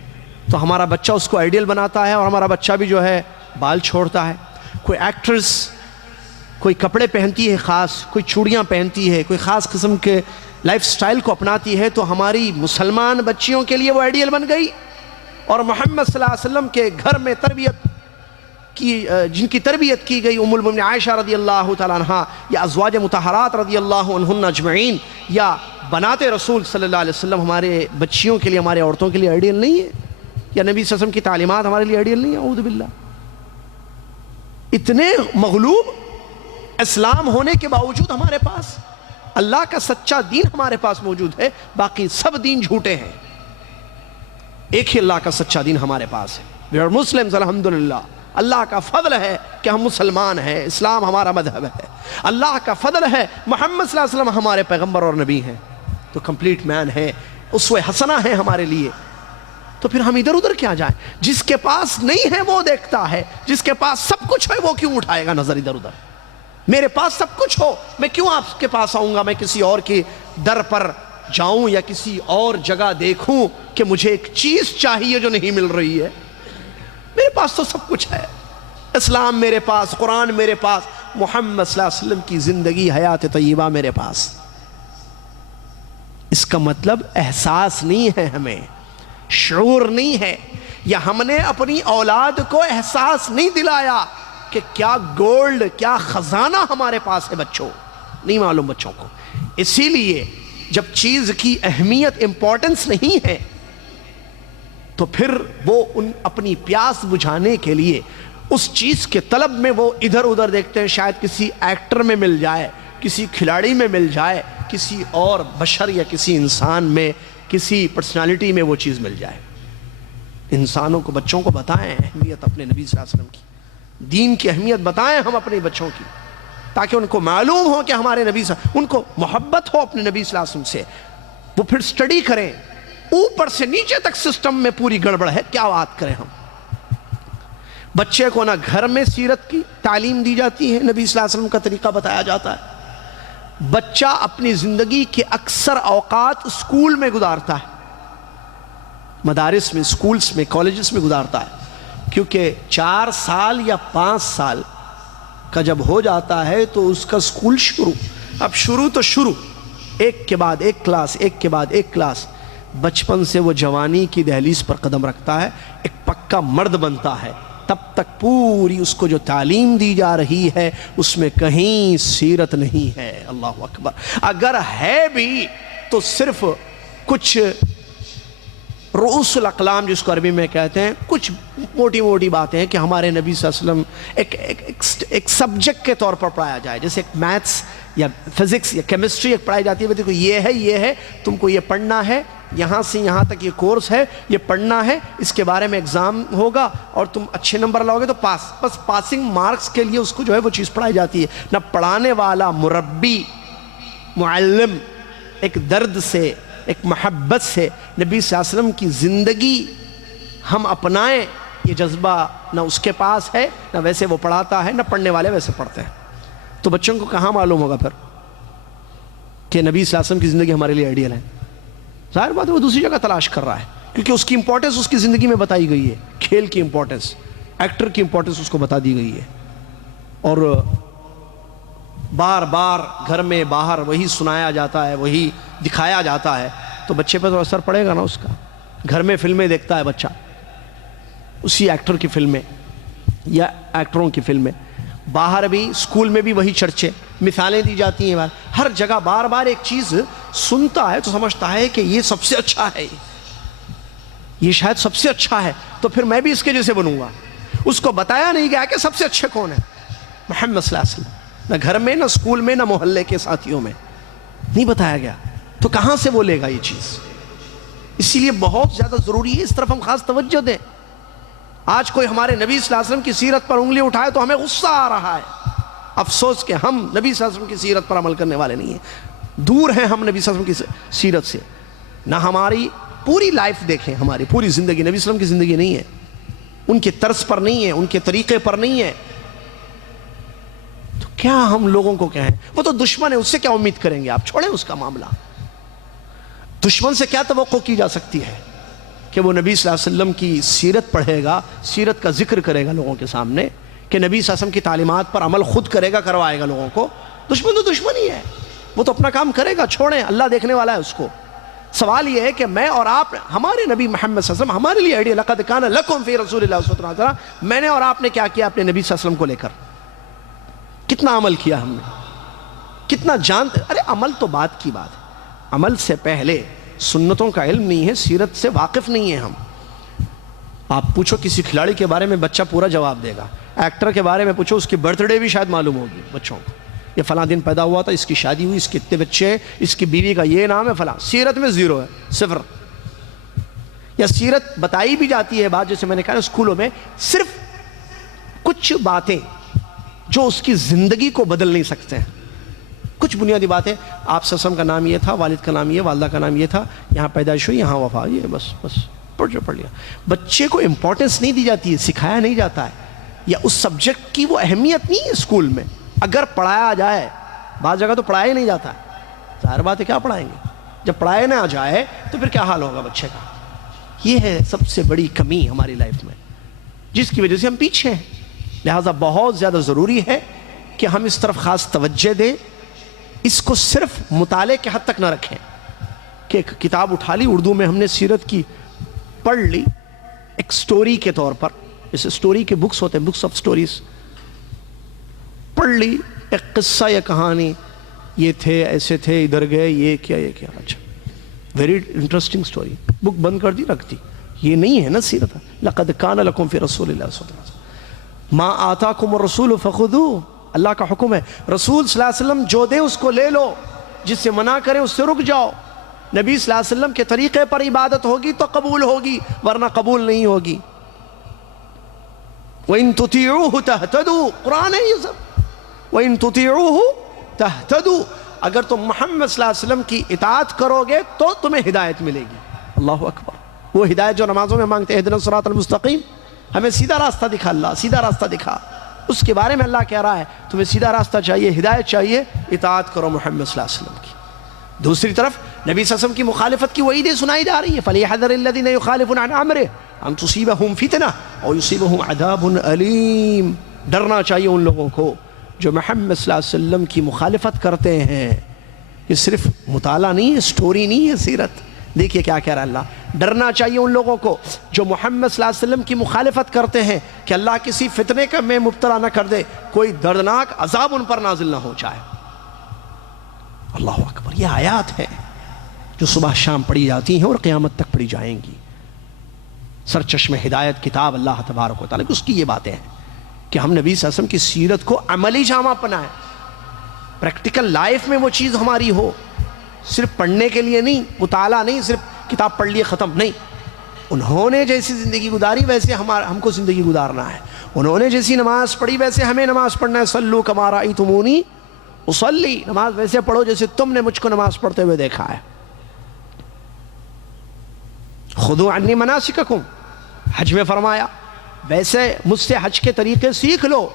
تو ہمارا بچہ اس کو آئیڈیل بناتا ہے اور ہمارا بچہ بھی جو ہے بال چھوڑتا ہے. کوئی ایکٹرز کوئی کپڑے پہنتی ہے خاص، کوئی چوڑیاں پہنتی ہے، کوئی خاص قسم کے لائف سٹائل کو اپناتی ہے تو ہماری مسلمان بچیوں کے لیے وہ آئیڈیل بن گئی. اور محمد صلی اللہ علیہ وسلم کے گھر میں تربیت کی، جن کی تربیت کی گئی، ام المؤمنین عائشہ رضی اللہ تعالیٰ عنہا، یا ازواج مطہرات رضی اللہ عنہن اجمعین، یا بنات رسول صلی اللہ علیہ وسلم ہمارے بچیوں کے لیے، ہمارے عورتوں کے لیے آئیڈیل نہیں ہے؟ یا نبی صلی اللہ علیہ وسلم کی تعلیمات ہمارے لیے آئیڈیل نہیں ہے؟ اعوذ باللہ. اتنے مغلوب اسلام ہونے کے باوجود ہمارے پاس اللہ کا سچا دین ہمارے پاس موجود ہے، باقی سب دین جھوٹے ہیں. ایک ہی اللہ کا سچا دین ہمارے پاس ہے. We are Muslims الحمدللہ. اللہ کا فضل ہے کہ ہم مسلمان ہیں، اسلام ہمارا مذہب ہے. اللہ کا فضل ہے محمد صلی اللہ علیہ وسلم ہمارے پیغمبر اور نبی ہیں، تو کمپلیٹ مین ہے، اسوہ حسنہ ہے ہمارے لیے. تو پھر ہم ادھر ادھر کیا جائیں؟ جس کے پاس نہیں ہے وہ دیکھتا ہے، جس کے پاس سب کچھ ہے وہ کیوں اٹھائے گا نظر ادھر ادھر؟ میرے پاس سب کچھ ہو، میں کیوں آپ کے پاس آؤں گا؟ میں کسی اور کے در پر جاؤں یا کسی اور جگہ دیکھوں کہ مجھے ایک چیز چاہیے جو نہیں مل رہی ہے؟ میرے پاس تو سب کچھ ہے. اسلام میرے پاس، قرآن میرے پاس، محمد صلی اللہ علیہ وسلم کی زندگی حیات طیبہ میرے پاس. اس کا مطلب احساس نہیں ہے، ہمیں شعور نہیں ہے، یا ہم نے اپنی اولاد کو احساس نہیں دلایا کہ کیا گولڈ، کیا خزانہ ہمارے پاس ہے. بچوں نہیں معلوم بچوں کو. اسی لیے جب چیز کی اہمیت، امپورٹنس نہیں ہے تو پھر وہ اپنی پیاس بجھانے کے لیے اس چیز کے طلب میں وہ ادھر ادھر دیکھتے ہیں. شاید کسی ایکٹر میں مل جائے، کسی کھلاڑی میں مل جائے، کسی اور بشر یا کسی انسان میں، کسی پرسنالٹی میں وہ چیز مل جائے. انسانوں کو، بچوں کو بتائیں اہمیت اپنے نبی صلی اللہ علیہ وسلم کی، دین کی اہمیت بتائیں ہم اپنے بچوں کی، تاکہ ان کو معلوم ہو کہ ہمارے نبی ان کو محبت ہو اپنے نبی صلی اللہ علیہ وسلم سے. وہ پھر سٹڈی کریں. اوپر سے نیچے تک سسٹم میں پوری گڑبڑ ہے، کیا بات کریں ہم. بچے کو نہ گھر میں سیرت کی تعلیم دی جاتی ہے، نبی صلی اللہ علیہ وسلم کا طریقہ بتایا جاتا ہے. بچہ اپنی زندگی کے اکثر اوقات اسکول میں گزارتا ہے، مدارس میں، اسکولز میں، کالجز میں گزارتا ہے. کیونکہ 4 سال یا 5 سال کا جب ہو جاتا ہے تو اس کا اسکول شروع. اب شروع تو شروع، ایک کے بعد ایک کلاس، ایک کے بعد ایک کلاس. بچپن سے وہ جوانی کی دہلیز پر قدم رکھتا ہے، ایک پکا مرد بنتا ہے. تب تک پوری اس کو جو تعلیم دی جا رہی ہے اس میں کہیں سیرت نہیں ہے. اللہ اکبر. اگر ہے بھی تو صرف کچھ رؤوس الاقلام جس کو عربی میں کہتے ہیں، کچھ موٹی موٹی باتیں ہیں کہ ہمارے نبی صلی اللہ علیہ وسلم ایک سبجیکٹ کے طور پر پڑھایا جائے. جیسے ایک میتھس یا فزکس یا کیمسٹری ایک پڑھائی جاتی ہے، دیکھو یہ ہے تم کو یہ پڑھنا ہے، یہاں سے یہاں تک یہ کورس ہے، یہ پڑھنا ہے، اس کے بارے میں ایگزام ہوگا اور تم اچھے نمبر لاؤ گے تو پاس. بس پاسنگ مارکس کے لیے اس کو جو ہے وہ چیز پڑھائی جاتی ہے. نہ پڑھانے والا مربی، معلم ایک درد سے، ایک محبت سے نبی صلی اللہ علیہ وسلم کی زندگی ہم اپنائیں، یہ جذبہ نہ اس کے پاس ہے، نہ ویسے وہ پڑھاتا ہے، نہ پڑھنے والے ویسے پڑھتے ہیں. تو بچوں کو کہاں معلوم ہوگا پھر کہ نبی صلی اللہ علیہ وسلم کی زندگی ہمارے لیے آئیڈیل ہے؟ ظاہر بات ہے وہ دوسری جگہ تلاش کر رہا ہے، کیونکہ اس کی امپورٹنس اس کی زندگی میں بتائی گئی ہے، کھیل کی امپورٹنس، ایکٹر کی امپورٹنس اس کو بتا دی گئی ہے، اور بار بار گھر میں باہر وہی سنایا جاتا ہے، وہی دکھایا جاتا ہے، تو بچے پہ تو اثر پڑے گا نا اس کا۔ گھر میں فلمیں دیکھتا ہے بچہ، اسی ایکٹر کی فلمیں یا ایکٹروں کی فلمیں، باہر بھی اسکول میں بھی وہی چرچے، مثالیں دی جاتی ہیں، ہر جگہ بار بار ایک چیز سنتا ہے تو سمجھتا ہے کہ یہ سب سے اچھا ہے، یہ شاید سب سے اچھا ہے، تو پھر میں بھی اس کے جیسے بنوں گا۔ اس کو بتایا نہیں گیا کہ سب سے اچھے کون ہیں، محمد صلی اللہ علیہ وسلم، نہ گھر میں نہ اسکول میں نہ محلے کے ساتھیوں میں نہیں بتایا گیا، تو کہاں سے وہ لے گا یہ چیز؟ اسی لیے بہت زیادہ ضروری ہے اس طرف ہم خاص توجہ دیں۔ آج کوئی ہمارے نبی صلی اللہ علیہ وسلم کی سیرت پر انگلی اٹھائے تو ہمیں غصہ آ رہا ہے، افسوس کہ ہم نبی صلی اللہ علیہ وسلم کی سیرت پر عمل کرنے والے نہیں ہیں، دور ہیں ہم نبی صلی اللہ علیہ وسلم کی سیرت سے، نہ ہماری پوری لائف دیکھیں، ہماری پوری زندگی نبی صلی اللہ علیہ وسلم کی زندگی نہیں ہے، ان کے طرز پر نہیں ہے، ان کے طریقے پر نہیں ہے، تو کیا ہم لوگوں کو کہیں؟ وہ تو دشمن ہے، اس سے کیا امید کریں گے آپ؟ چھوڑیں اس کا معاملہ۔ دشمن سے کیا توقع کی جا سکتی ہے کہ وہ نبی صلی اللہ علیہ وسلم کی سیرت پڑھے گا، سیرت کا ذکر کرے گا لوگوں کے سامنے، کہ نبی صلی اللہ علیہ وسلم کی تعلیمات پر عمل خود کرے گا، کروائے گا لوگوں کو؟ دشمن تو دشمن ہی ہے، وہ تو اپنا کام کرے گا، چھوڑیں، اللہ دیکھنے والا ہے اس کو۔ سوال یہ ہے کہ میں اور آپ، ہمارے نبی محمد صلی اللہ علیہ وسلم ہمارے لیے آئیڈیا، لقد کان لکم فی رسول اللہ اسوۃ حسنہ، میں نے اور آپ نے کیا کیا اپنے نبی صلی اللہ علیہ وسلم کو لے کر؟ کتنا عمل کیا ہم نے، کتنا جانتے؟ ارے عمل تو بات کی بات ہے، عمل سے پہلے سنتوں کا علم نہیں ہے، سیرت سے واقف نہیں ہے ہم۔ آپ پوچھو کسی کھلاڑی کے بارے میں بچہ پورا جواب دے گا، ایکٹر کے بارے میں پوچھو اس کی برتھ ڈے بھی شاید معلوم ہوگی بچوں کو، یہ فلاں دن پیدا ہوا تھا، اس کی شادی ہوئی، اس کے اتنے بچے، اس کی بیوی کا یہ نام ہے فلاں۔ سیرت میں زیرو ہے، صفر۔ یا سیرت بتائی بھی جاتی ہے بات، جیسے میں نے کہا اسکولوں میں، صرف کچھ باتیں جو اس کی زندگی کو بدل نہیں سکتے ہیں، کچھ بنیادی باتیں، آپ صلی اللہ علیہ وسلم کا نام یہ تھا، والد کا نام یہ، والدہ کا نام یہ تھا، یہاں پیدائش ہوئی، یہاں وفات، یہ بس پڑھ لیا۔ بچے کو امپورٹنس نہیں دی جاتی ہے، سکھایا نہیں جاتا ہے، یا اس سبجیکٹ کی وہ اہمیت نہیں ہے اسکول میں۔ اگر پڑھایا جائے، بعض جگہ تو پڑھایا ہی نہیں جاتا ہے، ظاہر بات ہے کیا پڑھائیں گے؟ جب پڑھایا نہ جائے تو پھر کیا حال ہوگا بچے کا؟ یہ ہے سب سے بڑی کمی ہماری لائف میں، جس کی وجہ سے ہم پیچھے ہیں۔ لہٰذا بہت زیادہ ضروری ہے کہ ہم اس طرف خاص توجہ دیں، اس کو صرف مطالعے کے حد تک نہ رکھیں کہ ایک کتاب اٹھا لی، اردو میں ہم نے سیرت کی پڑھ لی ایک سٹوری کے طور پر، جیسے سٹوری کے بکس ہوتے ہیں، بکس آف سٹوریز، پڑھ لی ایک قصہ یا کہانی، یہ تھے، ایسے تھے، ادھر گئے، یہ کیا، اچھا ویری انٹرسٹنگ سٹوری، بک بند کر دی، رکھ دی۔ یہ نہیں ہے نا سیرت۔ لقد کان لکم فی رسول اللہ صلی اللہ علیہ وسلم ما آتاکم الرسول فخذوہ، اللہ کا حکم ہے، رسول صلی اللہ علیہ وسلم جو دیں اس کو لے لو، جس سے منع کریں اس سے رک جاؤ۔ نبی صلی اللہ علیہ وسلم کے طریقے پر عبادت ہوگی تو قبول ہوگی، ورنہ قبول نہیں ہوگی۔ وَإِن تُطِيعُوهُ تَهْتَدُوا، قرآن ہے یہ سب، وَإِن تُطِيعُوهُ تَهْتَدُوا، اگر تم محمد صلی اللہ علیہ وسلم کی اطاعت کرو گے تو تمہیں ہدایت ملے گی۔ اللہ اکبر، وہ ہدایت جو نمازوں میں مانگتے ہیں، اهْدِنَا الصِّرَاطَ الْمُسْتَقِيمَ، ہمیں سیدھا راستہ دکھا اللہ، سیدھا راستہ دکھا، اس کے بارے میں اللہ کہہ رہا ہے تمہیں سیدھا راستہ چاہیے، ہدایت چاہیے، اطاعت کرو محمد صلی اللہ علیہ وسلم کی۔ دوسری طرف نبی صلی اللہ علیہ وسلم کی مخالفت کی وعیدیں سنائی جا رہی ہیں، فَلْيَحْذَرِ الَّذِينَ يُخَالِفُونَ عَنْ أَمْرِهِ أَن تُصِيبَهُمْ فِتْنَةٌ أَوْ يُصِيبَهُمْ عَذَابٌ أَلِيمٌ، ڈرنا چاہیے ان لوگوں کو جو محمد صلی اللہ علیہ وسلم کی مخالفت کرتے ہیں۔ یہ صرف مطالعہ نہیں ہے، سٹوری نہیں ہے سیرت۔ دیکھیے کیا کہہ رہا ہے اللہ، ڈرنا چاہیے ان لوگوں کو جو محمد صلی اللہ علیہ وسلم کی مخالفت کرتے ہیں کہ اللہ کسی فتنے کا میں مبتلا نہ کر دے، کوئی دردناک عذاب ان پر نازل نہ ہو جائے۔ اللہ اکبر، یہ آیات ہے جو صبح شام پڑھی جاتی ہیں اور قیامت تک پڑھی جائیں گی۔ سرچشمہ ہدایت کتاب اللہ تبارک و تعالیٰ کی، اس کی یہ باتیں ہیں کہ ہم نبی صلی اللہ علیہ وسلم کی سیرت کو عملی جامہ پہنائیں، پریکٹیکل لائف میں وہ چیز ہماری ہو، صرف پڑھنے کے لیے نہیں، مطالعہ نہیں، صرف کتاب پڑھ لیے ختم نہیں۔ انہوں نے جیسی زندگی گزاری ویسے ہم کو زندگی گزارنا ہے، انہوں نے جیسی نماز پڑھی ویسے ہمیں نماز پڑھنا ہے۔ صلو کما رأیتمونی اصلی، نماز ویسے پڑھو جیسے تم نے مجھ کو نماز پڑھتے ہوئے دیکھا ہے۔ خذوا عنی مناسککم، حج میں فرمایا ویسے مجھ سے حج کے طریقے سیکھ لو۔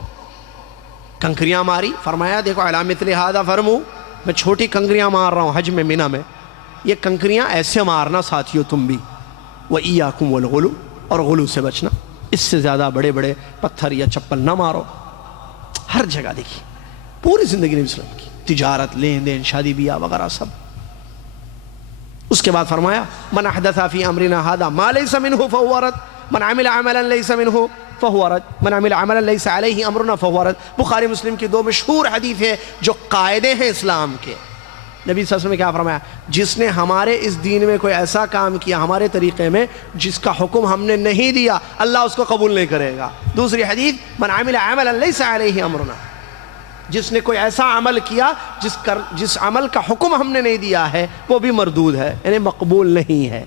کنکریاں ماری، فرمایا دیکھو علی مثل ھذا فرمو، میں چھوٹی کنکریاں مار رہا ہوں حج میں، منی میں، یہ کنکریاں ایسے مارنا ساتھیو تم بھی، وَإِيَّاكُمْ وَالْغُلُو، اور غلو سے بچنا، اس سے زیادہ بڑے بڑے پتھر یا چپل نہ مارو۔ ہر جگہ دیکھیے پوری زندگی نبی صلی اللہ علیہ وسلم کی تجارت، لین دین، شادی بیاہ وغیرہ سب۔ اس کے بعد فرمایا من احدث فی امرنا ھذا ما لیس منہ فہو رد، من عمل عملا لیس منہ فہو رد، من عمل عملا لیس علیہ امرنا فہو رد۔ بخاری مسلم کی دو مشہور حدیث ہیں جو قاعدے ہیں اسلام کے۔ نبی صلی اللہ علیہ وسلم نے کیا فرمایا؟ جس نے ہمارے اس دین میں کوئی ایسا کام کیا ہمارے طریقے میں جس کا حکم ہم نے نہیں دیا، اللہ اس کو قبول نہیں کرے گا۔ دوسری حدیث من عمل عملا لیس علیہ امرنا، جس نے کوئی ایسا عمل کیا جس عمل کا حکم ہم نے نہیں دیا ہے وہ بھی مردود ہے، یعنی مقبول نہیں ہے،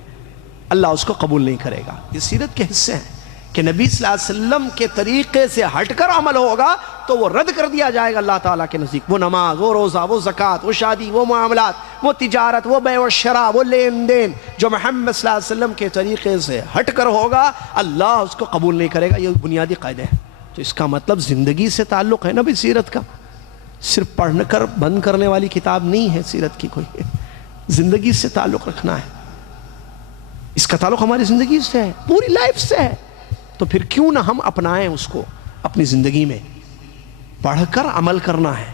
اللہ اس کو قبول نہیں کرے گا۔ یہ سیرت کے حصے ہیں کہ نبی صلی اللہ علیہ وسلم کے طریقے سے ہٹ کر عمل ہوگا تو وہ رد کر دیا جائے گا اللہ تعالیٰ کے نزدیک۔ وہ نماز، وہ روزہ، وہ زکوٰۃ، وہ شادی، وہ معاملات، وہ تجارت، وہ بیع و شراء، وہ لین دین جو محمد صلی اللہ علیہ وسلم کے طریقے سے ہٹ کر ہوگا اللہ اس کو قبول نہیں کرے گا۔ یہ بنیادی قاعدے ہیں۔ تو اس کا مطلب زندگی سے تعلق ہے نا بھی سیرت کا، صرف پڑھ کر بند کرنے والی کتاب نہیں ہے سیرت کی کوئی، زندگی سے تعلق رکھنا ہے۔ اس کا تعلق ہماری زندگی سے ہے، پوری لائف سے ہے۔ تو پھر کیوں نہ ہم اپنائیں اس کو اپنی زندگی میں؟ پڑھ کر عمل کرنا ہے،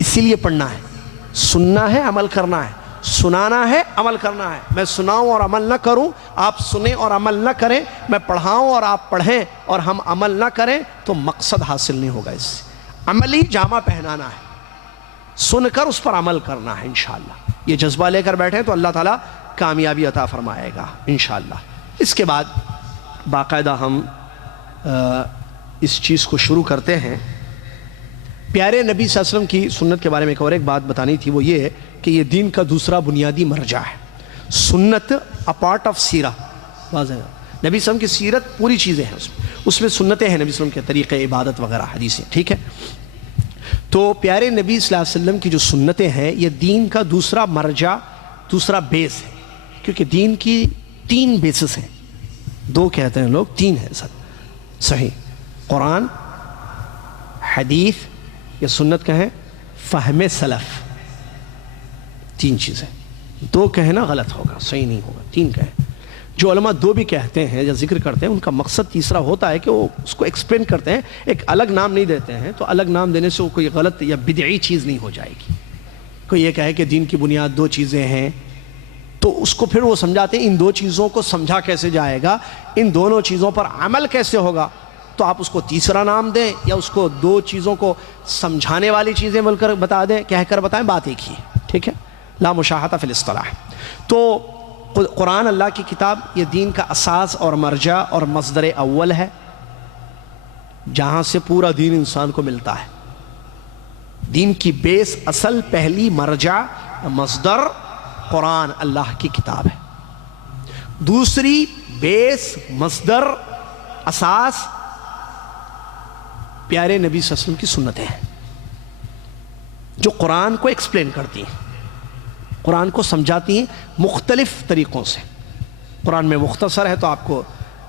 اسی لیے پڑھنا ہے، سننا ہے، عمل کرنا ہے، سنانا ہے، عمل کرنا ہے۔ میں سناؤں اور عمل نہ کروں، آپ سنیں اور عمل نہ کریں، میں پڑھاؤں اور آپ پڑھیں اور ہم عمل نہ کریں تو مقصد حاصل نہیں ہوگا۔ اس سے عملی جامہ پہنانا ہے، سن کر اس پر عمل کرنا ہے انشاءاللہ۔ یہ جذبہ لے کر بیٹھیں تو اللہ تعالیٰ کامیابی عطا فرمائے گا انشاءاللہ۔ اس کے بعد باقاعدہ ہم اس چیز کو شروع کرتے ہیں۔ پیارے نبی صلی اللہ علیہ وسلم کی سنت کے بارے میں ایک بات بتانی تھی، وہ یہ ہے کہ یہ دین کا دوسرا بنیادی مرجع ہے۔ سنت اے پارٹ آف سیرہ، واضح ہے، نبی صلی اللہ علیہ وسلم کی سیرت پوری چیزیں ہیں، اس میں سنتیں ہیں نبی صلی اللہ علیہ وسلم کے طریقے عبادت وغیرہ حدیثیں، ٹھیک ہے۔ تو پیارے نبی صلی اللہ علیہ وسلم کی جو سنتیں ہیں یہ دین کا دوسرا مرجع، دوسرا بیس ہے، کیونکہ دین کی 3 بیسز ہیں، 2 کہتے ہیں لوگ، 3 ہے سر، صحیح، قرآن، حدیث یا سنت کہیں، فہم سلف، 3 چیزیں۔ 2 کہنا غلط ہوگا، صحیح نہیں ہوگا، 3 کہیں۔ جو علماء 2 بھی کہتے ہیں یا ذکر کرتے ہیں ان کا مقصد تیسرا ہوتا ہے کہ وہ اس کو ایکسپلین کرتے ہیں، ایک الگ نام نہیں دیتے ہیں، تو الگ نام دینے سے وہ کوئی غلط یا بدعی چیز نہیں ہو جائے گی۔ کوئی یہ کہے کہ دین کی بنیاد 2 چیزیں ہیں تو اس کو پھر وہ سمجھاتے ہیں ان 2 چیزوں کو سمجھا کیسے جائے گا، ان دونوں چیزوں پر عمل کیسے ہوگا، تو آپ اس کو تیسرا نام دیں یا اس کو 2 چیزوں کو سمجھانے والی چیزیں مل کر بتا دیں، کہہ کر بتائیں، بات ایک ہی ہے، ٹھیک ہے، لا مشاحۃ فی الاصطلاح۔ تو قرآن اللہ کی کتاب یہ دین کا اساس اور مرجع اور مصدر اول ہے، جہاں سے پورا دین انسان کو ملتا ہے۔ دین کی بیس، اصل، پہلی مرجع، مصدر قرآن اللہ کی کتاب ہے۔ دوسری بیس، مصدر، اساس پیارے نبی صلی اللہ علیہ وسلم کی سنتیں ہیں جو قرآن کو ایکسپلین کرتی ہیں، قرآن کو سمجھاتی ہیں مختلف طریقوں سے۔ قرآن میں مختصر ہے تو آپ کو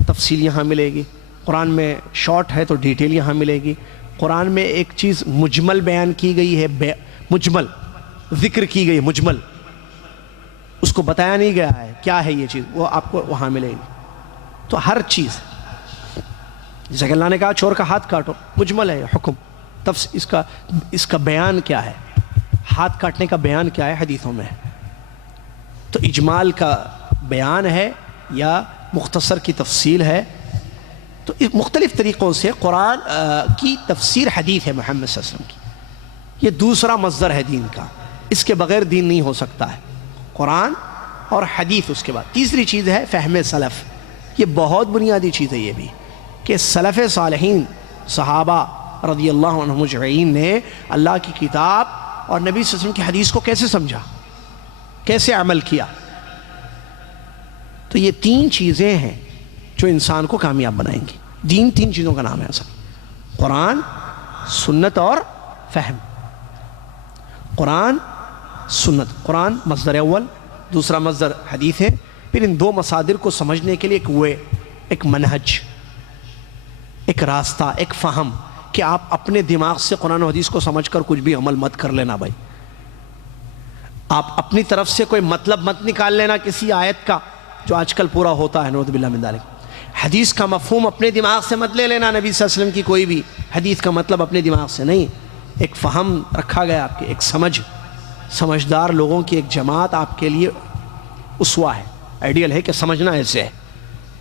تفصیل یہاں ملے گی، قرآن میں شارٹ ہے تو ڈیٹیل یہاں ملے گی، قرآن میں ایک چیز مجمل بیان کی گئی ہے، مجمل ذکر کی گئی، مجمل اس کو بتایا نہیں گیا ہے کیا ہے یہ چیز، وہ آپ کو وہاں ملے گی۔ تو ہر چیز، جیسے کہ اللہ نے کہا چور کا ہاتھ کاٹو، مجمل ہے حکم، اس کا بیان کیا ہے، ہاتھ کاٹنے کا بیان کیا ہے، حدیثوں میں ہے۔ تو اجمال کا بیان ہے یا مختصر کی تفصیل ہے، تو مختلف طریقوں سے قرآن کی تفسیر حدیث ہے محمد صلی اللہ علیہ وسلم کی۔ یہ دوسرا مصدر ہے دین کا، اس کے بغیر دین نہیں ہو سکتا ہے، قرآن اور حدیث۔ اس کے بعد تیسری چیز ہے فہم سلف، یہ بہت بنیادی چیز ہے یہ بھی، کہ سلف صالحین صحابہ رضی اللہ عنہم اجمعین نے اللہ کی کتاب اور نبی صلی اللہ علیہ وسلم کی حدیث کو کیسے سمجھا، کیسے عمل کیا۔ تو یہ 3 چیزیں ہیں جو انسان کو کامیاب بنائیں گی۔ دین 3 چیزوں کا نام ہے اصل، قرآن، سنت اور فہم۔ قرآن، سنت، قرآن مصدر اول، دوسرا مصدر حدیث ہے، پھر ان 2 مصادر کو سمجھنے کے لیے ایک منہج، ایک راستہ، ایک فہم، کہ آپ اپنے دماغ سے قرآن و حدیث کو سمجھ کر کچھ بھی عمل مت کر لینا بھائی۔ آپ اپنی طرف سے کوئی مطلب مت نکال لینا کسی آیت کا، جو آج کل پورا ہوتا ہے، نعوذ باللہ من ذالک۔ حدیث کا مفہوم اپنے دماغ سے مت لے لینا، نبی صلی اللہ علیہ وسلم کی کوئی بھی حدیث کا مطلب اپنے دماغ سے نہیں، ایک فہم رکھا گیا آپ کے، ایک سمجھدار لوگوں کی ایک جماعت آپ کے لیے اسوہ ہے، آئیڈیل ہے کہ سمجھنا ایسے ہے،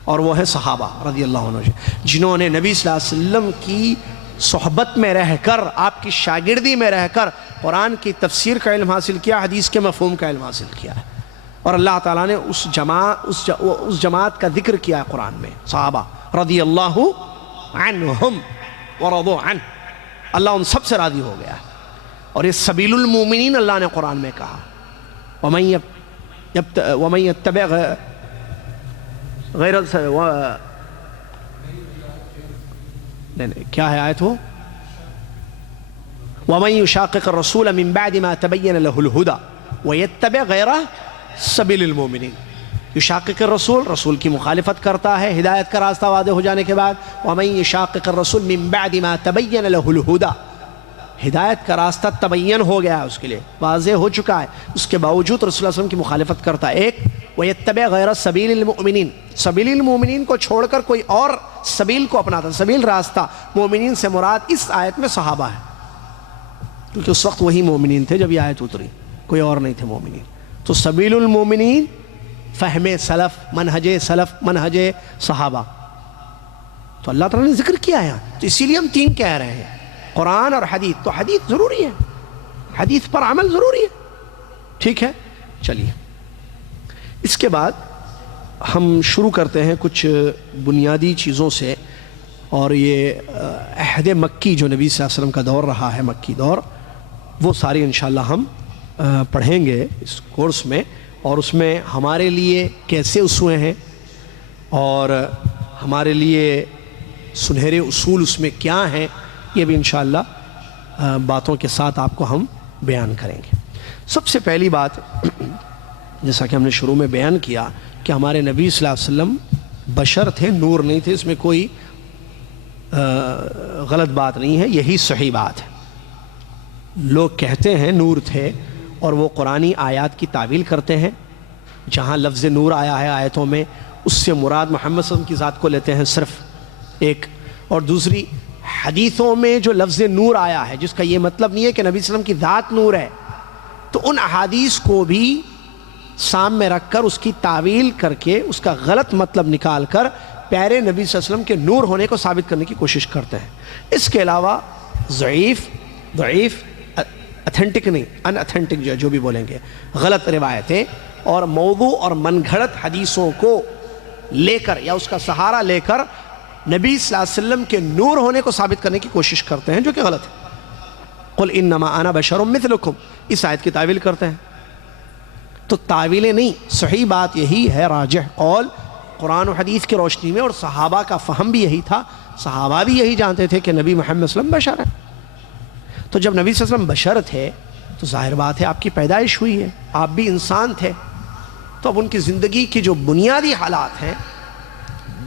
اور وہ ہے صحابہ رضی اللہ عنہ، جنہوں نے نبی صلی اللہ علیہ وسلم کی صحبت میں رہ کر، آپ کی شاگردی میں رہ کر قرآن کی تفسیر کا علم حاصل کیا، حدیث کے مفہوم کا علم حاصل کیا ہے، اور اللہ تعالیٰ نے اس جماعت کا ذکر کیا ہے قرآن میں، صحابہ رضی اللہ عنہم ورضوا عنہ، اللہ ان سب سے راضی ہو گیا ہے، اور یہ سبیل المومنین اللہ نے قرآن میں کہا، وَمَن يَتَّبِعْ غیر کیا ہے آیت وہ؟ وَمَن يُشَاقِقِ الرَّسُولَ مِن بَعْدِ مَا تَبَيَّنَ لَهُ الْهُدَى وَيَتَّبِعْ غَيْرَ سَبِيلِ الْمُؤْمِنِينَ، یشاقق الرسول، رسول کی مخالفت کرتا ہے ہدایت کا راستہ واضح ہو جانے کے بعد، وَمَن يُشَاقِقِ الرَّسُولَ مِن بَعْدِ مَا تَبَيَّنَ لَهُ الْهُدَى، ہدایت کا راستہ تبین ہو گیا ہے اس کے لیے، واضح ہو چکا ہے، اس کے باوجود رسول اللہ علیہ وسلم کی مخالفت کرتا ہے۔ ایک وَيَتَّبِعْ غَيْرَ سَبِيلِ الْمُؤْمِنِينَ، سبیل المومنین کو چھوڑ کر کوئی اور سبیل کو اپناتا، سبیل راستہ، مومنین سے مراد اس آیت میں صحابہ ہے، کیونکہ اس وقت وہی مومنین تھے جب یہ آیت اتری، کوئی اور نہیں تھے مومنین، تو سبیل المومنین فہم سلف، منہج صحابہ، تو اللہ تعالیٰ نے ذکر کیا ہے، تو اسی لیے ہم تین کہہ رہے ہیں، قرآن اور حدیث، تو حدیث ضروری ہے، حدیث پر عمل ضروری ہے، ٹھیک ہے۔ چلیے اس کے بعد ہم شروع کرتے ہیں کچھ بنیادی چیزوں سے، اور یہ عہد مکی جو نبی صلی اللہ علیہ وسلم کا دور رہا ہے، مکی دور، وہ ساری انشاءاللہ ہم پڑھیں گے اس کورس میں، اور اس میں ہمارے لیے کیسے اسوے ہیں اور ہمارے لیے سنہرے اصول اس میں کیا ہیں، یہ بھی انشاءاللہ باتوں کے ساتھ آپ کو ہم بیان کریں گے۔ سب سے پہلی بات، جیسا کہ ہم نے شروع میں بیان کیا کہ ہمارے نبی صلی اللہ علیہ وسلم بشر تھے، نور نہیں تھے، اس میں کوئی غلط بات نہیں ہے، یہی صحیح بات ہے۔ لوگ کہتے ہیں نور تھے اور وہ قرآنی آیات کی تعویل کرتے ہیں، جہاں لفظ نور آیا ہے آیتوں میں اس سے مراد محمد صلی اللہ علیہ وسلم کی ذات کو لیتے ہیں صرف ایک، اور دوسری حدیثوں میں جو لفظ نور آیا ہے جس کا یہ مطلب نہیں ہے کہ نبی صلی اللہ علیہ وسلم کی ذات نور ہے، تو ان احادیث کو بھی سامنے رکھ کر اس کی تعویل کر کے اس کا غلط مطلب نکال کر پیارے نبی صلی اللہ علیہ وسلم کے نور ہونے کو ثابت کرنے کی کوشش کرتے ہیں۔ اس کے علاوہ ضعیف، اتھینٹک نہیں، ان اتھینٹک جو بھی بولیں گے، غلط روایتیں اور موضوع اور من گھڑت حدیثوں کو لے کر یا اس کا سہارا لے کر نبی صلی اللہ علیہ وسلم کے نور ہونے کو ثابت کرنے کی کوشش کرتے ہیں، جو کہ غلط ہے۔ قل انما انا بشر مثلکم، اس آیت کی تعویل کرتے ہیں، تو تعویلیں نہیں، صحیح بات یہی ہے، راجح قول قرآن و حدیث کی روشنی میں، اور صحابہ کا فہم بھی یہی تھا، صحابہ بھی یہی جانتے تھے کہ نبی محمد صلی اللہ علیہ وسلم بشر ہے۔ تو جب نبی صلی اللہ علیہ وسلم بشر تھے تو ظاہر بات ہے آپ کی پیدائش ہوئی ہے، آپ بھی انسان تھے، تو اب ان کی زندگی کی جو بنیادی حالات ہیں،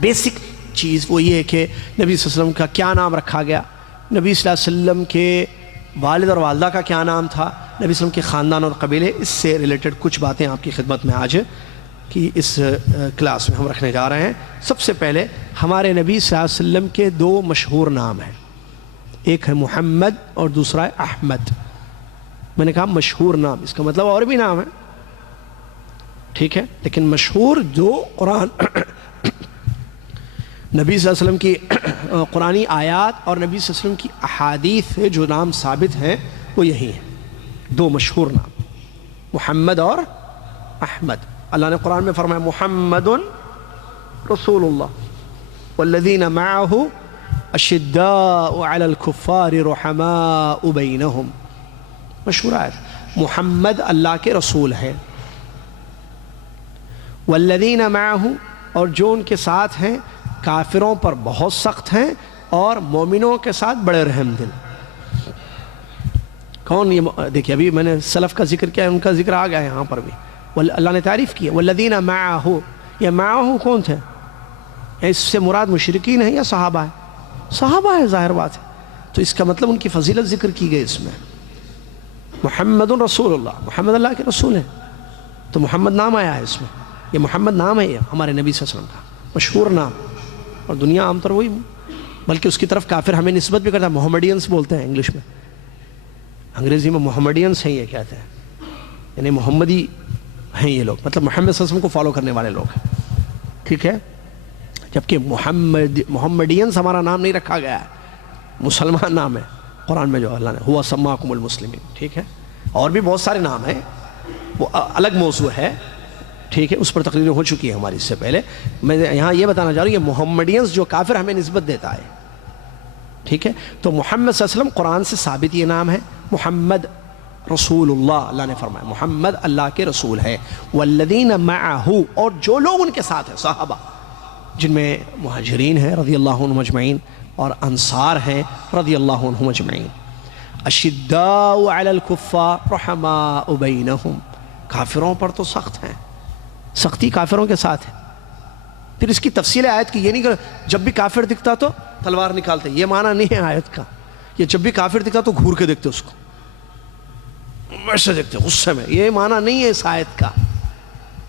بیسک چیز وہ یہ ہے کہ نبی صلی اللہ علیہ وسلم کا کیا نام رکھا گیا، نبی صلی اللہ علیہ وسلم کے والد اور والدہ کا کیا نام تھا، نبی صلی اللہ علیہ وسلم کے خاندان اور قبیلے، اس سے ریلیٹڈ کچھ باتیں آپ کی خدمت میں آج کی اس کلاس میں ہم رکھنے جا رہے ہیں۔ سب سے پہلے ہمارے نبی صلی اللہ علیہ وسلم کے دو مشہور نام ہیں، ایک ہے محمد اور دوسرا ہے احمد۔ میں نے کہا مشہور نام، اس کا مطلب اور بھی نام ہے، ٹھیک ہے، لیکن مشہور جو قرآن نبی صلی اللہ علیہ وسلم کی قرآنی آیات اور نبی صلی اللہ علیہ وسلم کی احادیث سے جو نام ثابت ہیں وہ یہی ہیں، دو مشہور نام، محمد اور احمد۔ اللہ نے قرآن میں فرمایا محمد رسول اللہ والذین معہ اشداء علی الکفار رحماء بینہم، مشہور آیت، محمد اللہ کے رسول ہیں، والذین معہ، اور جو ان کے ساتھ ہیں کافروں پر بہت سخت ہیں اور مومنوں کے ساتھ بڑے رحم دل۔ کون یہ؟ دیکھیے ابھی میں نے سلف کا ذکر کیا، ان کا ذکر آ گیا ہے یہاں پر بھی، اللہ نے تعریف کی ہے، والذین معہ، یہ معہ کون تھے؟ اس سے مراد مشرکین ہیں یا صحابہ ہیں؟ صحابہ ہے، ظاہر بات ہے، تو اس کا مطلب ان کی فضیلت ذکر کی گئی اس میں۔ محمد رسول اللہ، محمد اللہ کے رسول ہیں، تو محمد نام آیا ہے اس میں، یہ محمد نام ہے، یہ ہمارے نبی صلی اللہ علیہ وسلم کا مشہور نام، اور دنیا عام طور وہی، بلکہ اس کی طرف کافر ہمیں نسبت بھی کرتا ہے، محمڈینس بولتے ہیں انگلش میں، انگریزی میں محمڈینس ہیں یہ کہتے ہیں، یعنی محمدی ہیں یہ لوگ، مطلب محمد صلی اللہ علیہ وسلم کو فالو کرنے والے لوگ ہیں، ٹھیک ہے، جبکہ محمڈینس ہمارا نام نہیں رکھا گیا ہے، مسلمان نام ہے قرآن میں جو اللہ نے ہوا سماکم المسلمین، ٹھیک ہے، اور بھی بہت سارے نام ہیں، وہ الگ موضوع ہے، ٹھیک ہے، اس پر تقریر ہو چکی ہے ہماری اس سے پہلے، میں یہاں یہ بتانا چاہ رہا ہوں یہ محمڈینس جو کافر ہمیں نسبت دیتا ہے، ٹھیک ہے، تو محمد صلی اللہ علیہ وسلم قرآن سے ثابت یہ نام ہے، محمد رسول اللہ، اللہ نے فرمایا محمد اللہ کے رسول ہے، والذین معہ، اور جو لوگ ان کے ساتھ ہیں، صحابہ جن میں مہاجرین ہیں رضی اللہ عنہم اجمعین اور انصار ہیں رضی اللہ عنہم اجمعین، اشداء علی الکفار رحماء بینہم، کافروں پر تو سخت ہیں، سختی کافروں کے ساتھ ہے، پھر اس کی تفصیل آیت کی یہ نہیں کہ جب بھی کافر دکھتا تو تلوار نکالتے، یہ معنی نہیں ہے آیت کا، یہ جب بھی کافر دکھتا تو گھور کے دیکھتے اس کو، ویسے دیکھتے غصے میں، یہ معنی نہیں ہے اس آیت کا،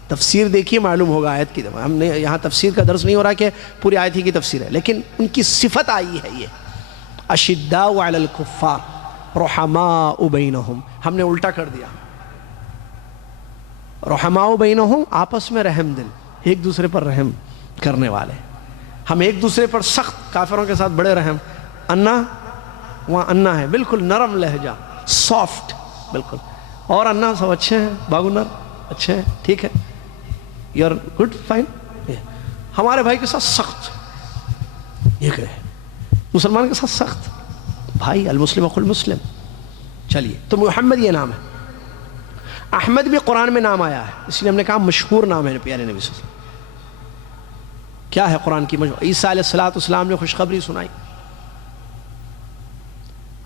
تفسیر دیکھیے معلوم ہوگا آیت کی، ہم نے یہاں تفسیر کا درس نہیں ہو رہا کہ پوری آیت ہی کی تفسیر ہے، لیکن ان کی صفت آئی ہے یہ، اشداء علی الکفار رحماء بینہم، ہم نے الٹا کر دیا، رحماء بینہم آپس میں رحم دل، ایک دوسرے پر رحم کرنے والے، ہم ایک دوسرے پر سخت، کافروں کے ساتھ بڑے رحم، انا وہاں انا ہے بالکل نرم لہجہ، سافٹ بالکل، اور انا سب اچھے ہیں، باگنر اچھے ہیں، ٹھیک ہے، یو آر گڈ فائن، ہمارے بھائی کے ساتھ سخت، یہ کہ مسلمان کے ساتھ سخت، بھائی المسلم اخو المسلم، چلیے، تو محمد یہ نام ہے، احمد بھی قرآن میں نام آیا ہے، اس لیے ہم نے کہا مشہور نام ہے پیارے نبی صلی اللہ علیہ وسلم، کیا ہے قرآن کی مشہور، عیسیٰ علیہ السلام نے خوشخبری سنائی،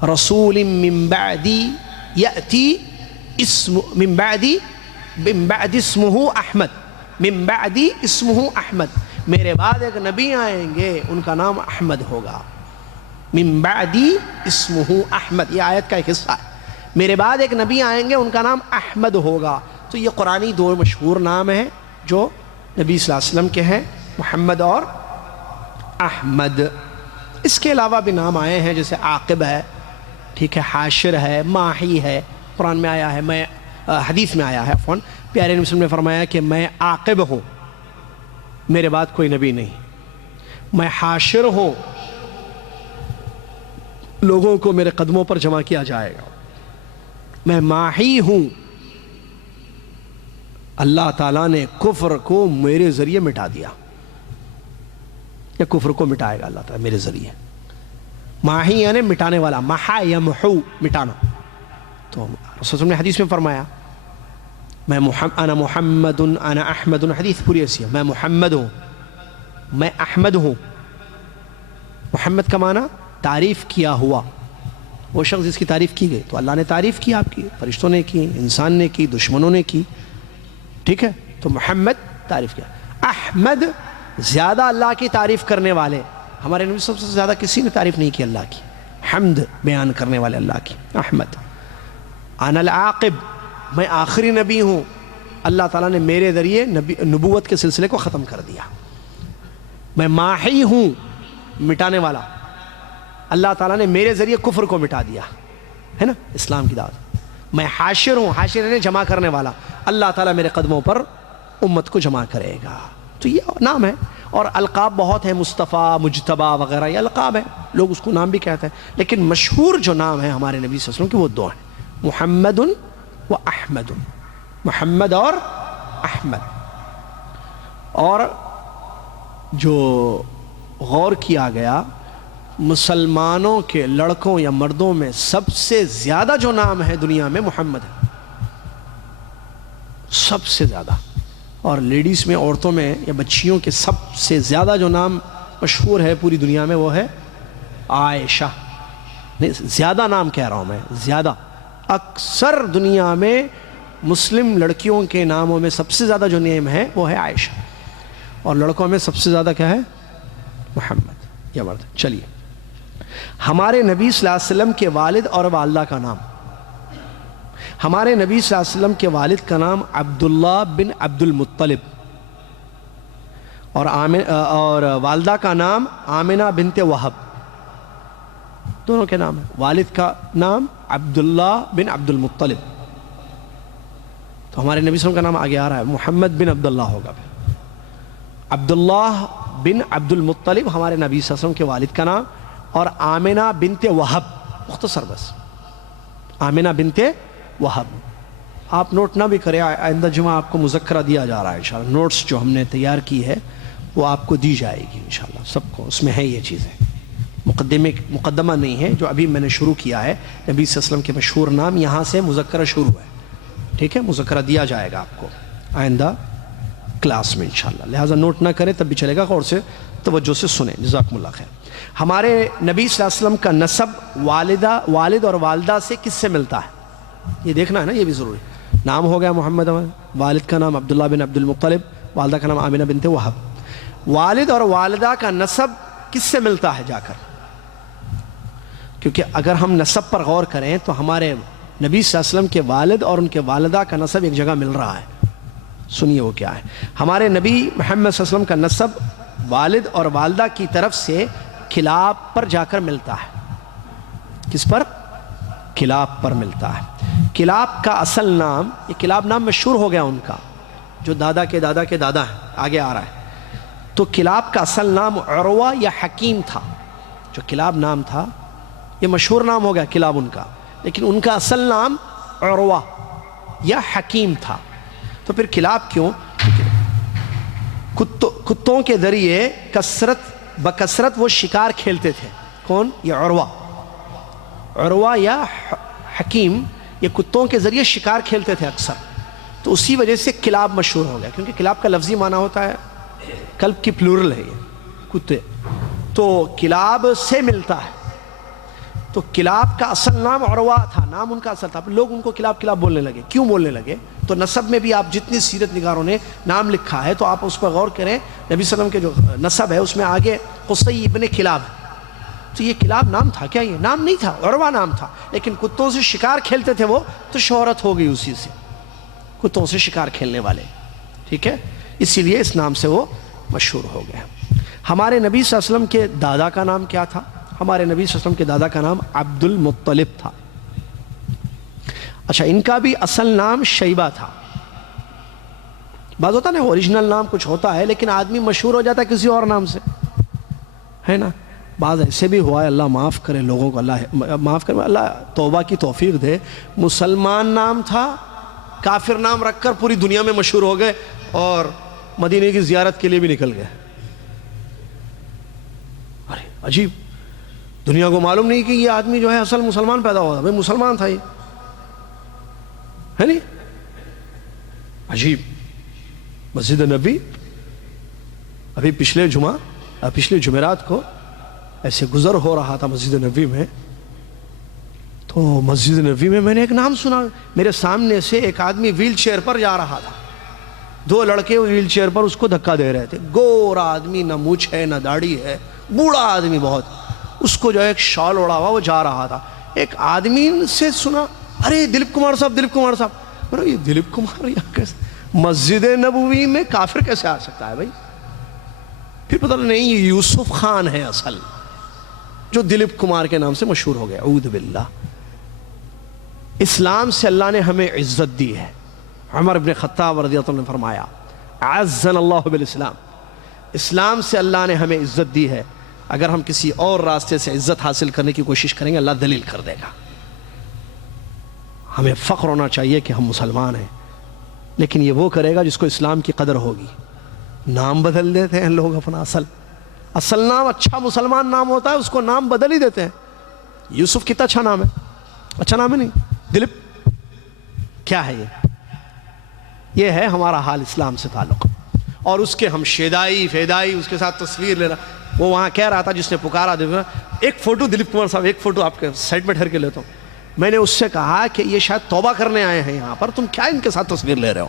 رسول من بعدی یأتی من بعد اسمہ احمد، من بعدی اسمہ احمد، میرے بعد ایک نبی آئیں گے ان کا نام احمد ہوگا، من بعدی اسمہ احمد، یہ آیت کا ایک حصہ ہے، میرے بعد ایک نبی آئیں گے ان کا نام احمد ہوگا، تو یہ قرآنی دو مشہور نام ہیں جو نبی صلی اللہ علیہ وسلم کے ہیں، محمد اور احمد، اس کے علاوہ بھی نام آئے ہیں جیسے عاقب ہے، ٹھیک ہے، حاشر ہے، ماہی ہے، قرآن میں آیا ہے، میں حدیث میں آیا ہے، عفواً پیارے نبی صلی اللہ علیہ وسلم نے فرمایا کہ میں عاقب ہوں، میرے بعد کوئی نبی نہیں، میں حاشر ہوں، لوگوں کو میرے قدموں پر جمع کیا جائے گا، میں ماہی ہوں، اللہ تعالیٰ نے کفر کو میرے ذریعے مٹا دیا، یا کفر کو مٹائے گا اللہ تعالیٰ میرے ذریعے، ماہی یعنی مٹانے والا، محا یمحو مٹانا، تو رسول اللہ علیہ وسلم نے حدیث میں فرمایا انا محمد انا احمد، حدیث پوری ایسی ہے، میں محمد ہوں، میں احمد ہوں، محمد کا معنی تعریف کیا ہوا، وہ شخص جس کی تعریف کی گئی، تو اللہ نے تعریف کی آپ کی، فرشتوں نے کی، انسان نے کی، دشمنوں نے کی، ٹھیک ہے، تو محمد تعریف کیا، احمد زیادہ اللہ کی تعریف کرنے والے، ہمارے نبی سب سے زیادہ کسی نے تعریف نہیں کی اللہ کی، حمد بیان کرنے والے اللہ کی، احمد، انا العاقب، میں آخری نبی ہوں، اللہ تعالیٰ نے میرے ذریعے نبوت کے سلسلے کو ختم کر دیا، میں ماحی ہوں، مٹانے والا، اللہ تعالیٰ نے میرے ذریعے کفر کو مٹا دیا ہے نا، اسلام کی دعوت، میں حاشر ہوں، حاشر یعنی جمع کرنے والا، اللہ تعالیٰ میرے قدموں پر امت کو جمع کرے گا، تو یہ نام ہے، اور القاب بہت ہیں، مصطفیٰ، مجتبیٰ وغیرہ، یہ القاب ہیں، لوگ اس کو نام بھی کہتے ہیں، لیکن مشہور جو نام ہے ہمارے نبی صلی اللہ علیہ وسلم کے وہ دو ہیں، محمد و احمد، محمد اور احمد، اور جو غور کیا گیا مسلمانوں کے لڑکوں یا مردوں میں سب سے زیادہ جو نام ہے دنیا میں محمد ہے، سب سے زیادہ، اور لیڈیز میں، عورتوں میں یا بچیوں کے سب سے زیادہ جو نام مشہور ہے پوری دنیا میں وہ ہے عائشہ، نہیں زیادہ نام کہہ رہا ہوں میں، زیادہ، اکثر دنیا میں مسلم لڑکیوں کے ناموں میں سب سے زیادہ جو نیم ہے وہ ہے عائشہ، اور لڑکوں میں سب سے زیادہ کیا ہے؟ محمد یا مرد۔ چلیے، ہمارے نبی صلی اللہ علیہ وسلم کے والد اور والدہ کا نام، ہمارے نبی صلی اللہ علیہ وسلم کے والد کا نام عبداللہ بن عبد المطلب اور والدہ کا نام آمنہ بنت وہب، دونوں کے نام ہیں۔ والد کا نام عبداللہ بن عبد المطلب، تو ہمارے نبی صلی اللہ علیہ وسلم کا نام آگے آ رہا ہے، محمد بن عبداللہ ہوگا پھر۔ عبداللہ بن عبد المطلب ہمارے نبی صلی اللہ علیہ وسلم کے والد کا نام، اور آمنہ بنت وہب، مختصر بس آمنہ بنت وہب۔ آپ نوٹ نہ بھی کریں، آئندہ جمعہ آپ کو مذکرہ دیا جا رہا ہے انشاءاللہ، نوٹس جو ہم نے تیار کی ہے وہ آپ کو دی جائے گی انشاءاللہ، سب کو اس میں ہے یہ چیزیں، مقدمہ نہیں ہے جو ابھی میں نے شروع کیا ہے۔ نبی صلی اللہ علیہ وسلم کے مشہور نام یہاں سے مذکرہ شروع ہے، ٹھیک ہے، مذکرہ دیا جائے گا آپ کو آئندہ کلاس میں انشاءاللہ، لہٰذا نوٹ نہ کریں تب بھی چلے گا، غور سے توجہ سے سنیں، جزاکم اللہ خیر۔ ہمارے نبی صلی اللہ علیہ وسلم کا نسب والد اور والدہ سے کس سے ملتا ہے، یہ دیکھنا ہے نا، یہ بھی ضروری۔ نام ہو گیا محمد، والد کا نام عبداللہ بن عبد المطلب، والدہ کا نام آمنہ بنت وہب۔ والد اور والدہ کا نسب کس سے ملتا ہے جا کر؟ کیونکہ اگر ہم نسب پر غور کریں تو ہمارے نبی صلی اللہ علیہ وسلم کے والد اور ان کے والدہ کا نسب ایک جگہ مل رہا ہے، سنیے وہ کیا ہے۔ ہمارے نبی محمد صلی اللہ علیہ وسلم کا نسب والد اور والدہ کی طرف سے کلاب پر جا کر ملتا ہے۔ کس پر؟ کلاب پر ملتا ہے۔ کلاب کا اصل نام، یہ کلاب نام مشہور ہو گیا ان کا، جو دادا کے دادا کے دادا ہیں، آگے آ رہا ہے۔ تو کلاب کا اصل نام عروہ یا حکیم تھا، جو کلاب نام تھا یہ مشہور نام ہو گیا کلاب ان کا، لیکن ان کا اصل نام عروہ یا حکیم تھا۔ تو پھر کلاب کیوں؟ کتوں کے ذریعے بکثرت وہ شکار کھیلتے تھے۔ کون؟ یہ عروہ یا حکیم، یہ کتوں کے ذریعے شکار کھیلتے تھے اکثر، تو اسی وجہ سے کلاب مشہور ہو گیا، کیونکہ کلاب کا لفظی معنی ہوتا ہے، کلب کی پلورل ہے یہ، کتے، تو کلاب سے ملتا ہے۔ تو کلاب کا اصل نام عروہ تھا، نام ان کا اصل تھا، لوگ ان کو کلاب بولنے لگے۔ کیوں بولنے لگے؟ تو نسب میں بھی آپ جتنی سیرت نگاروں نے نام لکھا ہے تو آپ اس پر غور کریں، نبی صلی اللہ علیہ وسلم کے جو نسب ہے اس میں آگے قصی ابن کلاب، تو یہ کلاب نام تھا کیا؟ یہ نام نہیں تھا، عروہ نام تھا، لیکن کتوں سے شکار کھیلتے تھے وہ، تو شہرت ہو گئی اسی سے، کتوں سے شکار کھیلنے والے، ٹھیک ہے، اسی لیے اس نام سے وہ مشہور ہو گئے۔ ہمارے نبی صلی اللہ علیہ وسلم کے دادا کا نام کیا تھا؟ ہمارے نبی صلی اللہ علیہ وسلم کے دادا کا نام عبد المطلب تھا۔ اچھا، ان کا بھی اصل نام شیبہ تھا۔ بعض ہوتا نا اوریجنل نام کچھ ہوتا ہے لیکن آدمی مشہور ہو جاتا ہے کسی اور نام سے، ہے نا، بعض ایسے بھی ہوا ہے، اللہ معاف کرے لوگوں کو، اللہ معاف کرے، اللہ توبہ کی توفیق دے، مسلمان نام تھا، کافر نام رکھ کر پوری دنیا میں مشہور ہو گئے اور مدینے کی زیارت کے لیے بھی نکل گئے۔ ارے عجیب، دنیا کو معلوم نہیں کہ یہ آدمی جو ہے اصل مسلمان پیدا ہوا تھا، بھئی مسلمان تھا یہ، ہے نہیں؟ عجیب۔ مسجد نبی ابھی پچھلے جمعرات کو ایسے گزر ہو رہا تھا مسجد نبی میں، تو مسجد نبی میں نے ایک نام سنا، میرے سامنے سے ایک آدمی ویل چیئر پر جا رہا تھا، دو لڑکے ویل چیئر پر اس کو دھکا دے رہے تھے، گورا آدمی، نہ مونچھ ہے نہ داڑھی ہے، بوڑھا آدمی بہت، اس کو جو ایک شال اڑا ہوا وہ جا رہا تھا۔ ایک آدمی سے سنا، ارے دلیپ کمار صاحب، یہ دلیپ کمار یا کیسے مسجد نبوی میں کافر کیسے آ سکتا ہے بھائی؟ پھر پتہ نہیں یہ یوسف خان ہے اصل، جو دلیپ کمار کے نام سے مشہور ہو گیا، اعوذ باللہ۔ اسلام سے اللہ نے ہمیں عزت دی ہے، عمر بن خطاب رضی اللہ عنہ نے فرمایا اعزنا اللہ بالاسلام، اسلام سے اللہ نے ہمیں عزت دی ہے، اگر ہم کسی اور راستے سے عزت حاصل کرنے کی کوشش کریں گے اللہ دلیل کر دے گا۔ ہمیں فخر ہونا چاہیے کہ ہم مسلمان ہیں، لیکن یہ وہ کرے گا جس کو اسلام کی قدر ہوگی۔ نام بدل دیتے ہیں لوگ اپنا، اصل نام اچھا مسلمان نام ہوتا ہے اس کو نام بدل ہی دیتے ہیں۔ یوسف کتنا اچھا نام ہے، اچھا نام ہے نہیں، دلیپ کیا ہے یہ ہے ہمارا حال اسلام سے تعلق، اور اس کے ہم شیدائی فیدائی اس کے ساتھ تصویر لینا۔ وہ وہاں کہہ رہا تھا جس نے پکارا، دیکھو ایک فوٹو دلیپ کمار صاحب، ایک فوٹو آپ کے سائڈ پہ ٹھہر کے لیتا ہوں۔ میں نے اس سے کہا کہ یہ شاید توبہ کرنے آئے ہیں یہاں پر، تم کیا ان کے ساتھ تصویر لے رہے ہو؟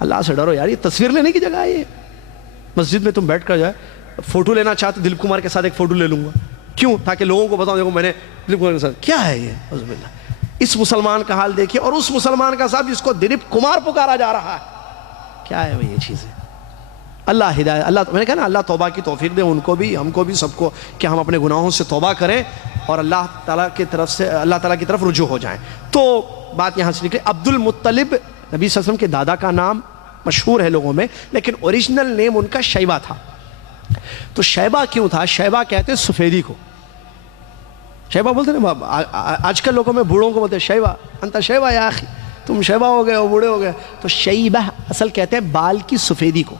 اللہ سے ڈرو یار، یہ تصویر لینے کی جگہ ہے یہ؟ مسجد میں تم بیٹھ کر جو ہے فوٹو لینا چاہتے دلیپ کمار کے ساتھ ایک فوٹو لے لوں گا، کیوں؟ تاکہ لوگوں کو بتاؤں دیکھو میں نے دلیپ کمار کے ساتھ، کیا ہے یہ؟ اس مسلمان کا حال دیکھیے، اور اس مسلمان کا صاحب جس کو دلیپ کمار پکارا جا رہا ہے. کیا ہے وہ یہ چیزیں؟ اللہ ہدایت، اللہ میں نے کہا نا اللہ توبہ کی توفیق دے ان کو بھی، ہم کو بھی، سب کو، کہ ہم اپنے گناہوں سے توبہ کریں اور اللہ تعالیٰ کی طرف رجوع ہو جائیں. تو بات یہاں سے نکلی. عبد المطلب نبی صلی اللہ علیہ وسلم کے دادا کا نام مشہور ہے لوگوں میں، لیکن اوریجنل نیم ان کا شیبہ تھا. تو شیبہ کیوں تھا؟ شیبہ کہتے ہیں سفیدی کو. شیبہ بولتے ہیں نا، آج کل لوگوں میں بوڑھوں کو بولتے ہیں شیبہ، انت شیبہ یا اخی، تم شیبہ ہو گئے ہو، بوڑھے ہو گئے. تو شیبہ اصل کہتے ہیں بال کی سفیدی کو.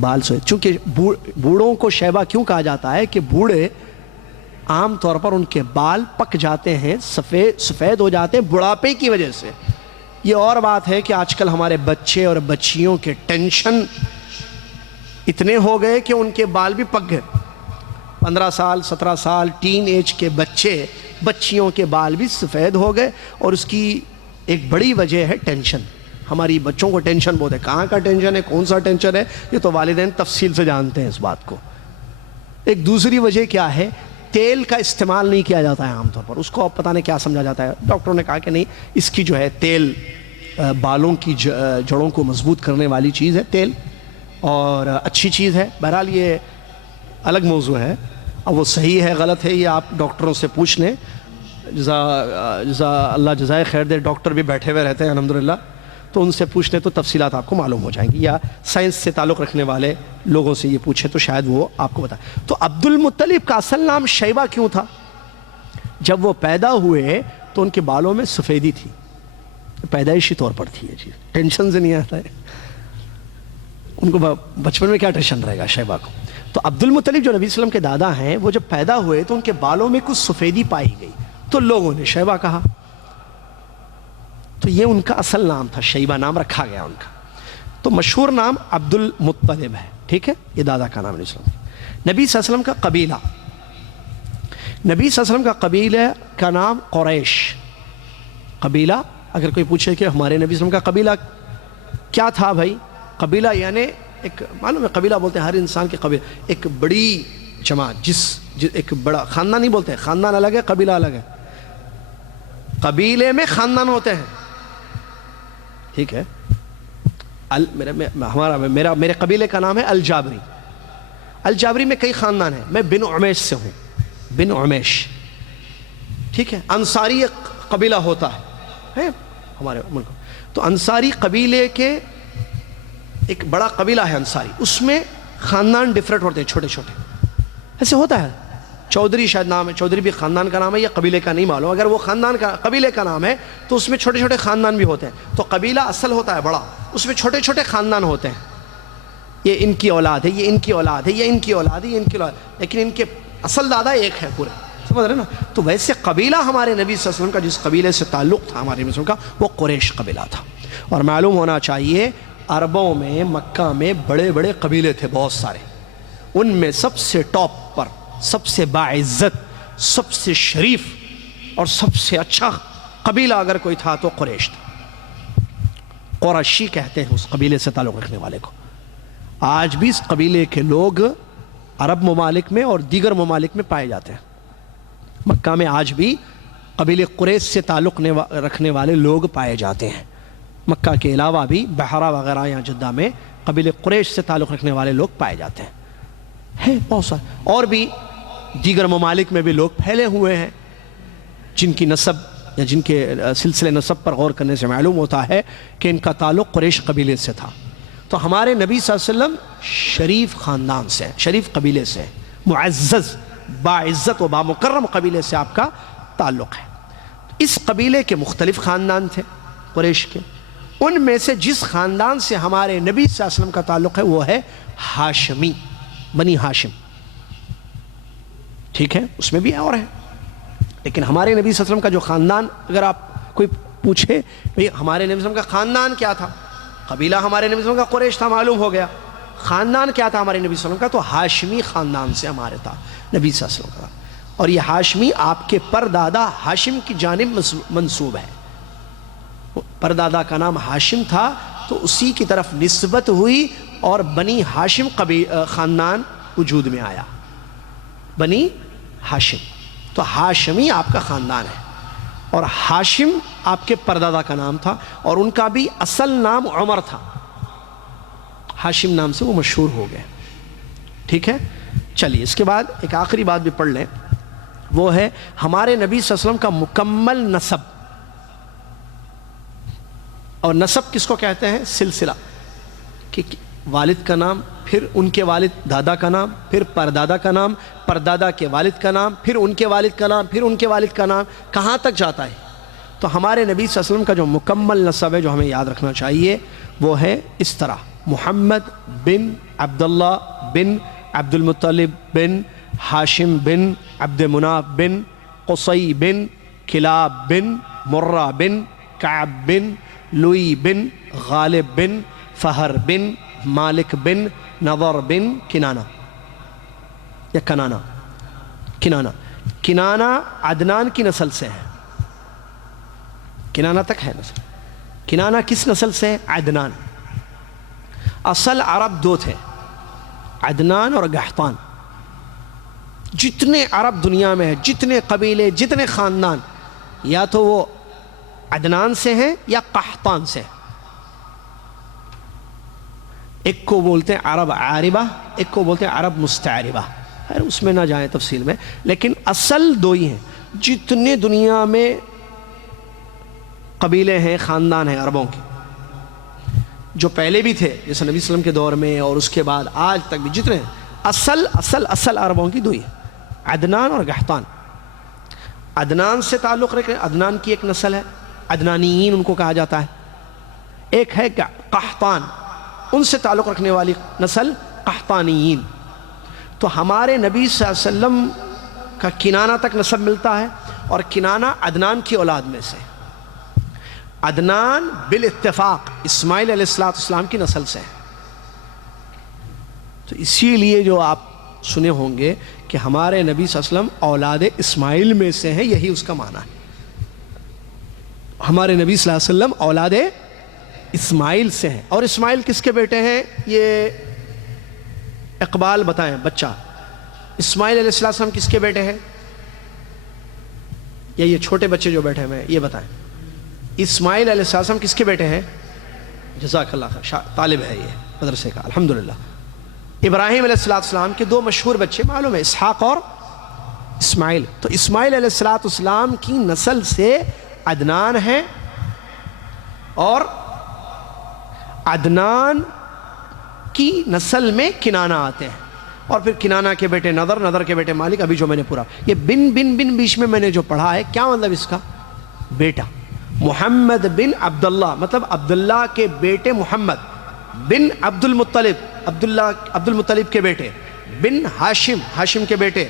بال سفید، چونکہ بوڑھوں کو شیبہ کیوں کہا جاتا ہے کہ بوڑھے عام طور پر ان کے بال پک جاتے ہیں، سفید ہو جاتے ہیں بڑھاپے کی وجہ سے. یہ اور بات ہے کہ آج کل ہمارے بچے اور بچیوں کے ٹینشن اتنے ہو گئے کہ ان کے بال بھی پک گئے. 15 سال 17 سال ٹین ایج کے بچیوں کے بال بھی سفید ہو گئے، اور اس کی ایک بڑی وجہ ہے ٹینشن. ہماری بچوں کو ٹینشن بہت ہے. کہاں کا ٹینشن ہے، کون سا ٹینشن ہے، یہ تو والدین تفصیل سے جانتے ہیں اس بات کو. ایک دوسری وجہ کیا ہے، تیل کا استعمال نہیں کیا جاتا ہے عام طور پر. اس کو اب پتہ نہیں کیا سمجھا جاتا ہے. ڈاکٹروں نے کہا کہ نہیں، اس کی جو ہے تیل بالوں کی جڑوں کو مضبوط کرنے والی چیز ہے تیل، اور اچھی چیز ہے. بہرحال یہ الگ موضوع ہے، اب وہ صحیح ہے غلط ہے یہ آپ ڈاکٹروں سے پوچھ لیں. اللہ جزائے خیر دے. ڈاکٹر بھی بیٹھے ہوئے رہتے ہیں الحمدللہ، تو ان سے پوچھ لیں تو تفصیلات آپ کو معلوم ہو جائیں گی، یا سائنس سے تعلق رکھنے والے لوگوں سے یہ پوچھیں تو شاید وہ آپ کو بتائیں. تو عبد المطلب کا اصل نام شیبہ کیوں تھا؟ جب وہ پیدا ہوئے تو ان کے بالوں میں سفیدی تھی، پیدائشی طور پر تھی. یہ چیز ٹینشن سے نہیں آتا ہے ان کو، بچپن میں کیا ٹینشن رہے گا شیبہ کو. تو عبد المطلب جو نبی صلی اللہ علیہ وسلم کے دادا ہیں، وہ جب پیدا ہوئے تو ان کے بالوں میں کچھ سفیدی پائی گئی، تو لوگوں نے شیبہ کہا. تو یہ ان کا اصل نام تھا، شیبہ نام رکھا گیا ان کا. تو مشہور نام عبد المطلب ہے، ٹھیک ہے، یہ دادا کا نام. نبی صلی اللہ علیہ وسلم کا قبیلہ، نبی صلی اللہ علیہ وسلم کا قبیلہ کا نام قریش. قبیلہ اگر کوئی پوچھے کہ ہمارے نبی صلی اللہ علیہ وسلم کا قبیلہ کیا تھا بھائی، قبیلہ یعنی ایک، معلوم ہے قبیلہ بولتے ہیں ہر انسان کے قبیلہ، ایک بڑی جماعت، ایک بڑا خاندان نہیں بولتے ہیں، خاندان الگ ہے قبیلہ الگ ہے. قبیلے میں خاندان ہوتے ہیں، ٹھیک ہے. میرے قبیلے کا نام ہے الجابری. الجابری میں کئی خاندان ہیں. میں بن عمیش سے ہوں، بن عمیش، ٹھیک ہے. انصاری ایک قبیلہ ہوتا ہے ہمارے ملک. تو انصاری قبیلے کے ایک بڑا قبیلہ ہے انصاری، اس میں خاندان ڈیفرنٹ ہوتے ہیں، چھوٹے چھوٹے. ایسے ہوتا ہے. چودھری شاید نام ہے، چودھری بھی خاندان کا نام ہے یا قبیلے کا نہیں معلوم. اگر وہ خاندان کا قبیلے کا نام ہے تو اس میں چھوٹے چھوٹے خاندان بھی ہوتے ہیں. تو قبیلہ اصل ہوتا ہے بڑا، اس میں چھوٹے چھوٹے خاندان ہوتے ہیں. یہ ان کی اولاد ہے، یہ ان کی اولاد ہے، یہ ان کی اولاد ہے، یہ ان کی اولاد، لیکن ان کے اصل دادا ایک ہے پورے. سمجھ رہے نا؟ تو ویسے قبیلہ ہمارے نبی صلی اللہ علیہ وسلم کا جس قبیلے سے تعلق تھا ہمارے نبی صلی اللہ علیہ وسلم کا، وہ قریش قبیلہ تھا. اور معلوم ہونا چاہیے عربوں میں مکہ میں بڑے بڑے قبیلے تھے بہت سارے. ان میں سب سے ٹاپ پر، سب سے باعزت، سب سے شریف اور سب سے اچھا قبیلہ اگر کوئی تھا تو قریش تھا. قرشی کہتے ہیں اس قبیلے سے تعلق رکھنے والے کو. آج بھی اس قبیلے کے لوگ عرب ممالک میں اور دیگر ممالک میں پائے جاتے ہیں. مکہ میں آج بھی قبیلے قریش سے تعلق رکھنے والے لوگ پائے جاتے ہیں. مکہ کے علاوہ بھی بحرہ وغیرہ یا جدہ میں قبیلے قریش سے تعلق رکھنے والے لوگ پائے جاتے ہیں بہت سارے. اور بھی دیگر ممالک میں بھی لوگ پھیلے ہوئے ہیں جن کی نسب یا جن کے سلسلے نسب پر غور کرنے سے معلوم ہوتا ہے کہ ان کا تعلق قریش قبیلے سے تھا. تو ہمارے نبی صلی اللہ علیہ وسلم شریف خاندان سے، شریف قبیلے سے، معزز باعزت و بامکرم قبیلے سے آپ کا تعلق ہے. اس قبیلے کے مختلف خاندان تھے قریش کے. ان میں سے جس خاندان سے ہمارے نبی صلی اللہ علیہ وسلم کا تعلق ہے وہ ہے ہاشمی، بنی ہاشم. ٹھیک ہے، اس میں بھی اور ہیں، لیکن ہمارے نبی صلی اللہ علیہ وسلم کا جو خاندان، اگر آپ کوئی پوچھے بھئی ہمارے نبی صلی اللہ علیہ وسلم کا خاندان کیا تھا، قبیلہ ہمارے نبی صلی اللہ علیہ وسلم کا قریش تھا، معلوم ہو گیا. خاندان کیا تھا ہمارے نبی صلی اللہ علیہ وسلم کا، تو ہاشمی خاندان سے ہمارے تھا نبی صلی اللہ علیہ وسلم کا. اور یہ ہاشمی آپ کے پردادا ہاشم کی جانب منسوب ہے. پردادا کا نام ہاشم تھا تو اسی کی طرف نسبت ہوئی اور بنی ہاشم خاندان وجود میں آیا. بنی ہاشم تو ہاشمی آپ کا خاندان ہے، اور ہاشم آپ کے پردادا کا نام تھا، اور ان کا بھی اصل نام عمر تھا، ہاشم نام سے وہ مشہور ہو گئے. ٹھیک ہے. چلیے اس کے بعد ایک آخری بات بھی پڑھ لیں، وہ ہے ہمارے نبی صلی اللہ علیہ وسلم کا مکمل نسب. اور نسب کس کو کہتے ہیں؟ سلسلہ، کہ والد کا نام، پھر ان کے والد دادا کا نام، پھر پردادا کا نام، پردادا کے والد کا نام، پھر ان کے والد کا نام، پھر ان کے والد کا نام، کہاں تک جاتا ہے. تو ہمارے نبی صلی اللہ علیہ وسلم کا جو مکمل نسب ہے جو ہمیں یاد رکھنا چاہیے وہ ہے اس طرح: محمد بن عبداللہ بن عبد المطلب بن ہاشم بن عبد مناف بن قصی بن کلاب بن مرہ بن کعب بن لوئی بن غالب بن فہر بن مالک بن نضر بن کنانہ یا کنانہ. کنانہ عدنان کی نسل سے ہے، کنانہ تک ہے نسل. کنانہ کس نسل سے ہے؟ عدنان. اصل عرب دو تھے، عدنان اور قحطان. جتنے عرب دنیا میں ہیں، جتنے قبیلے، جتنے خاندان، یا تو وہ عدنان سے ہیں یا قحطان سے. ایک کو بولتے ہیں عرب عاربہ، ایک کو بولتے ہیں عرب مستعربہ. خیر اس میں نہ جائیں تفصیل میں، لیکن اصل دو ہی ہیں. جتنے دنیا میں قبیلے ہیں، خاندان ہیں عربوں کے، جو پہلے بھی تھے جیسے نبی صلی اللہ علیہ وسلم کے دور میں اور اس کے بعد آج تک بھی جتنے ہیں، اصل عربوں کی دو ہی ہیں، عدنان اور قحطان. عدنان سے تعلق رکھیں، عدنان کی ایک نسل ہے، عدنانیین ان کو کہا جاتا ہے. ایک ہے قحطان، ان سے تعلق رکھنے والی نسل قحطانیین. تو ہمارے نبی صلی اللہ علیہ وسلم کا کنانہ تک نسب ملتا ہے، اور کنانہ عدنان کی اولاد میں سے. عدنان بالاتفاق اسماعیل علیہ السلام کی نسل سے ہے. تو اسی لیے جو آپ سنے ہوں گے کہ ہمارے نبی صلی اللہ علیہ وسلم اولاد اسماعیل میں سے ہیں، یہی اس کا معنی ہے. ہمارے نبی صلی اللہ علیہ وسلم اولاد اسماعیل سے ہیں. اور اسماعیل کس کے بیٹے ہیں؟ یہ اقبال بتائیں بچہ. اسماعیل علیہ السلام کس کے بیٹے ہیں؟ یا یہ چھوٹے بچے جو بیٹھے ہوئے ہیں یہ بتائیں. اسماعیل علیہ السلام کس کے بیٹے ہیں؟ جزاک اللہ خیر، طالب ہے یہ مدرسے کا، الحمدللہ. ابراہیم علیہ السلام کے دو مشہور بچے معلوم ہے، اسحاق اور اسماعیل. تو اسماعیل علیہ السلام کی نسل سے عدنان ہے، اور عدنان کی نسل میں کنانہ آتے ہیں، اور پھر کنانہ کے بیٹے نضر، نضر کے بیٹے مالک. ابھی جو میں نے پورا یہ بن بن بن بیچ میں نے جو پڑھا ہے، کیا مطلب اس کا؟ بیٹا. محمد بن عبداللہ مطلب عبداللہ کے بیٹے محمد بن عبد المطلب، عبد المطلب کے بیٹے، بن ہاشم، ہاشم کے بیٹے،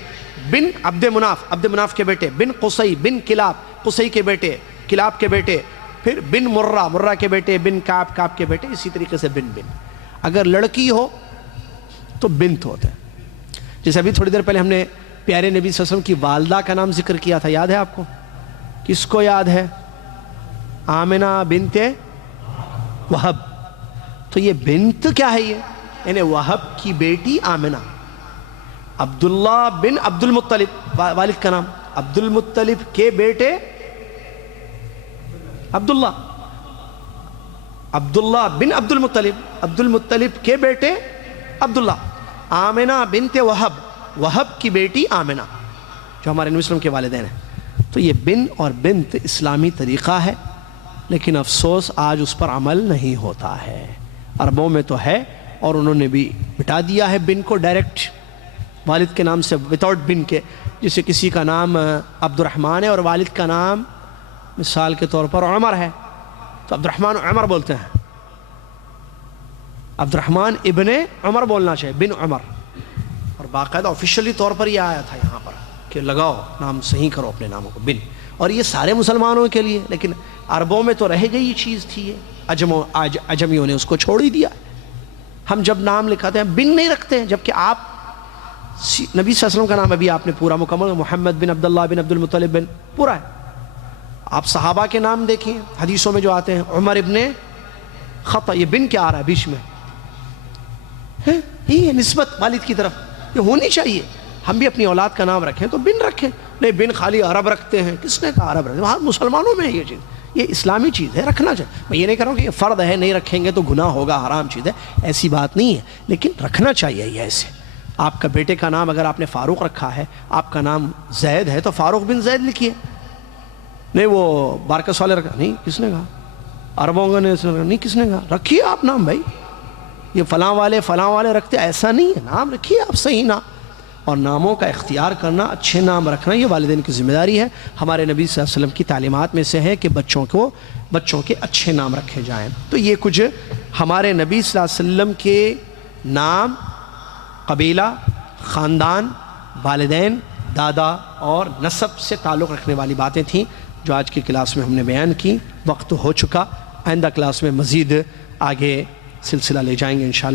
بن عبد مناف، عبد مناف کے بیٹے، بن قصی، بن کلاب، قصی کے بیٹے، کلاب کے بیٹے، پھر بن مرہ، مرہ کے بیٹے، بن کعب، کعب کے بیٹے. اسی طریقے سے بن بن. اگر لڑکی ہو تو بنت ہوتا ہے. جیسے ابھی تھوڑی دیر پہلے ہم نے پیارے نبی صلی اللہ علیہ وسلم کی والدہ کا نام ذکر کیا تھا، یاد ہے آپ کو؟ کس کو یاد ہے؟ آمنہ بنت وہب. تو یہ بنت کیا ہے؟ یہ یعنی وہب کی بیٹی آمنہ. عبداللہ بن عبد المطلب والد کا نام، عبد المطلب کے بیٹے عبداللہ، عبداللہ بن عبد المطلب، عبد المطلب کے بیٹے عبداللہ. آمنہ بنت وہب، وہب کی بیٹی آمنہ جو ہمارے نبی صلی اللہ علیہ وسلم کے والدین ہیں. تو یہ بن اور بنت اسلامی طریقہ ہے، لیکن افسوس آج اس پر عمل نہیں ہوتا ہے. عربوں میں تو ہے، اور انہوں نے بھی مٹا دیا ہے بن کو ڈائریکٹ والد کے نام سے، وداؤٹ بن کے. جسے کسی کا نام عبد الرحمن ہے اور والد کا نام مثال کے طور پر عمر ہے، تو عبد الرحمن عمر بولتے ہیں. عبد الرحمن ابن عمر بولنا چاہیے، بن عمر. اور باقاعدہ آفیشلی طور پر یہ آیا تھا یہاں پر کہ لگاؤ نام صحیح کرو اپنے ناموں کو بن. اور یہ سارے مسلمانوں کے لیے، لیکن عربوں میں تو رہ گئی یہ چیز تھی. یہ عجمیوں نے اس کو چھوڑ ہی دیا. ہم جب نام لکھاتے ہیں بن نہیں رکھتے ہیں، جبکہ آپ نبی صلی اللہ علیہ وسلم کا نام ابھی آپ نے پورا مکمل، محمد بن عبداللہ بن عبد المطلب بن پورا ہے. آپ صحابہ کے نام دیکھیں حدیثوں میں جو آتے ہیں، عمر ابن خطہ، یہ بن کیا آ رہا ہے بیچ میں؟ یہ نسبت والد کی طرف یہ ہونی چاہیے. ہم بھی اپنی اولاد کا نام رکھیں تو بن رکھیں. نہیں بن خالی عرب رکھتے ہیں. کس نے کہا عرب رکھتے ہیں؟ وہاں مسلمانوں میں ہے یہ چیز. یہ اسلامی چیز ہے, رکھنا چاہیے. میں یہ نہیں کہہ رہا ہوں کہ یہ فرض ہے, نہیں رکھیں گے تو گناہ ہوگا, حرام چیز ہے, ایسی بات نہیں ہے, لیکن رکھنا چاہیے. یہ ایسے آپ کا بیٹے کا نام اگر آپ نے فاروق رکھا ہے, آپ کا نام زید ہے تو فاروق بن زید لکھیے. نہیں وہ بارکس والے رکھا, نہیں کس نے کہا, عربوں نے نہیں کس نے کہا, رکھیے آپ نام بھائی. یہ فلاں والے رکھتے, ایسا نہیں ہے. نام رکھیے آپ صحیح نام. اور ناموں کا اختیار کرنا, اچھے نام رکھنا, یہ والدین کی ذمہ داری ہے. ہمارے نبی صلی اللہ علیہ وسلم کی تعلیمات میں سے ہے کہ بچوں کے اچھے نام رکھے جائیں. تو یہ کچھ ہمارے نبی صلی اللہ علیہ وسلم کے نام, قبیلہ, خاندان, والدین, دادا اور نسب سے تعلق رکھنے والی باتیں تھیں جو آج کی کلاس میں ہم نے بیان کی. وقت ہو چکا, آئندہ کلاس میں مزید آگے سلسلہ لے جائیں گے انشاءاللہ.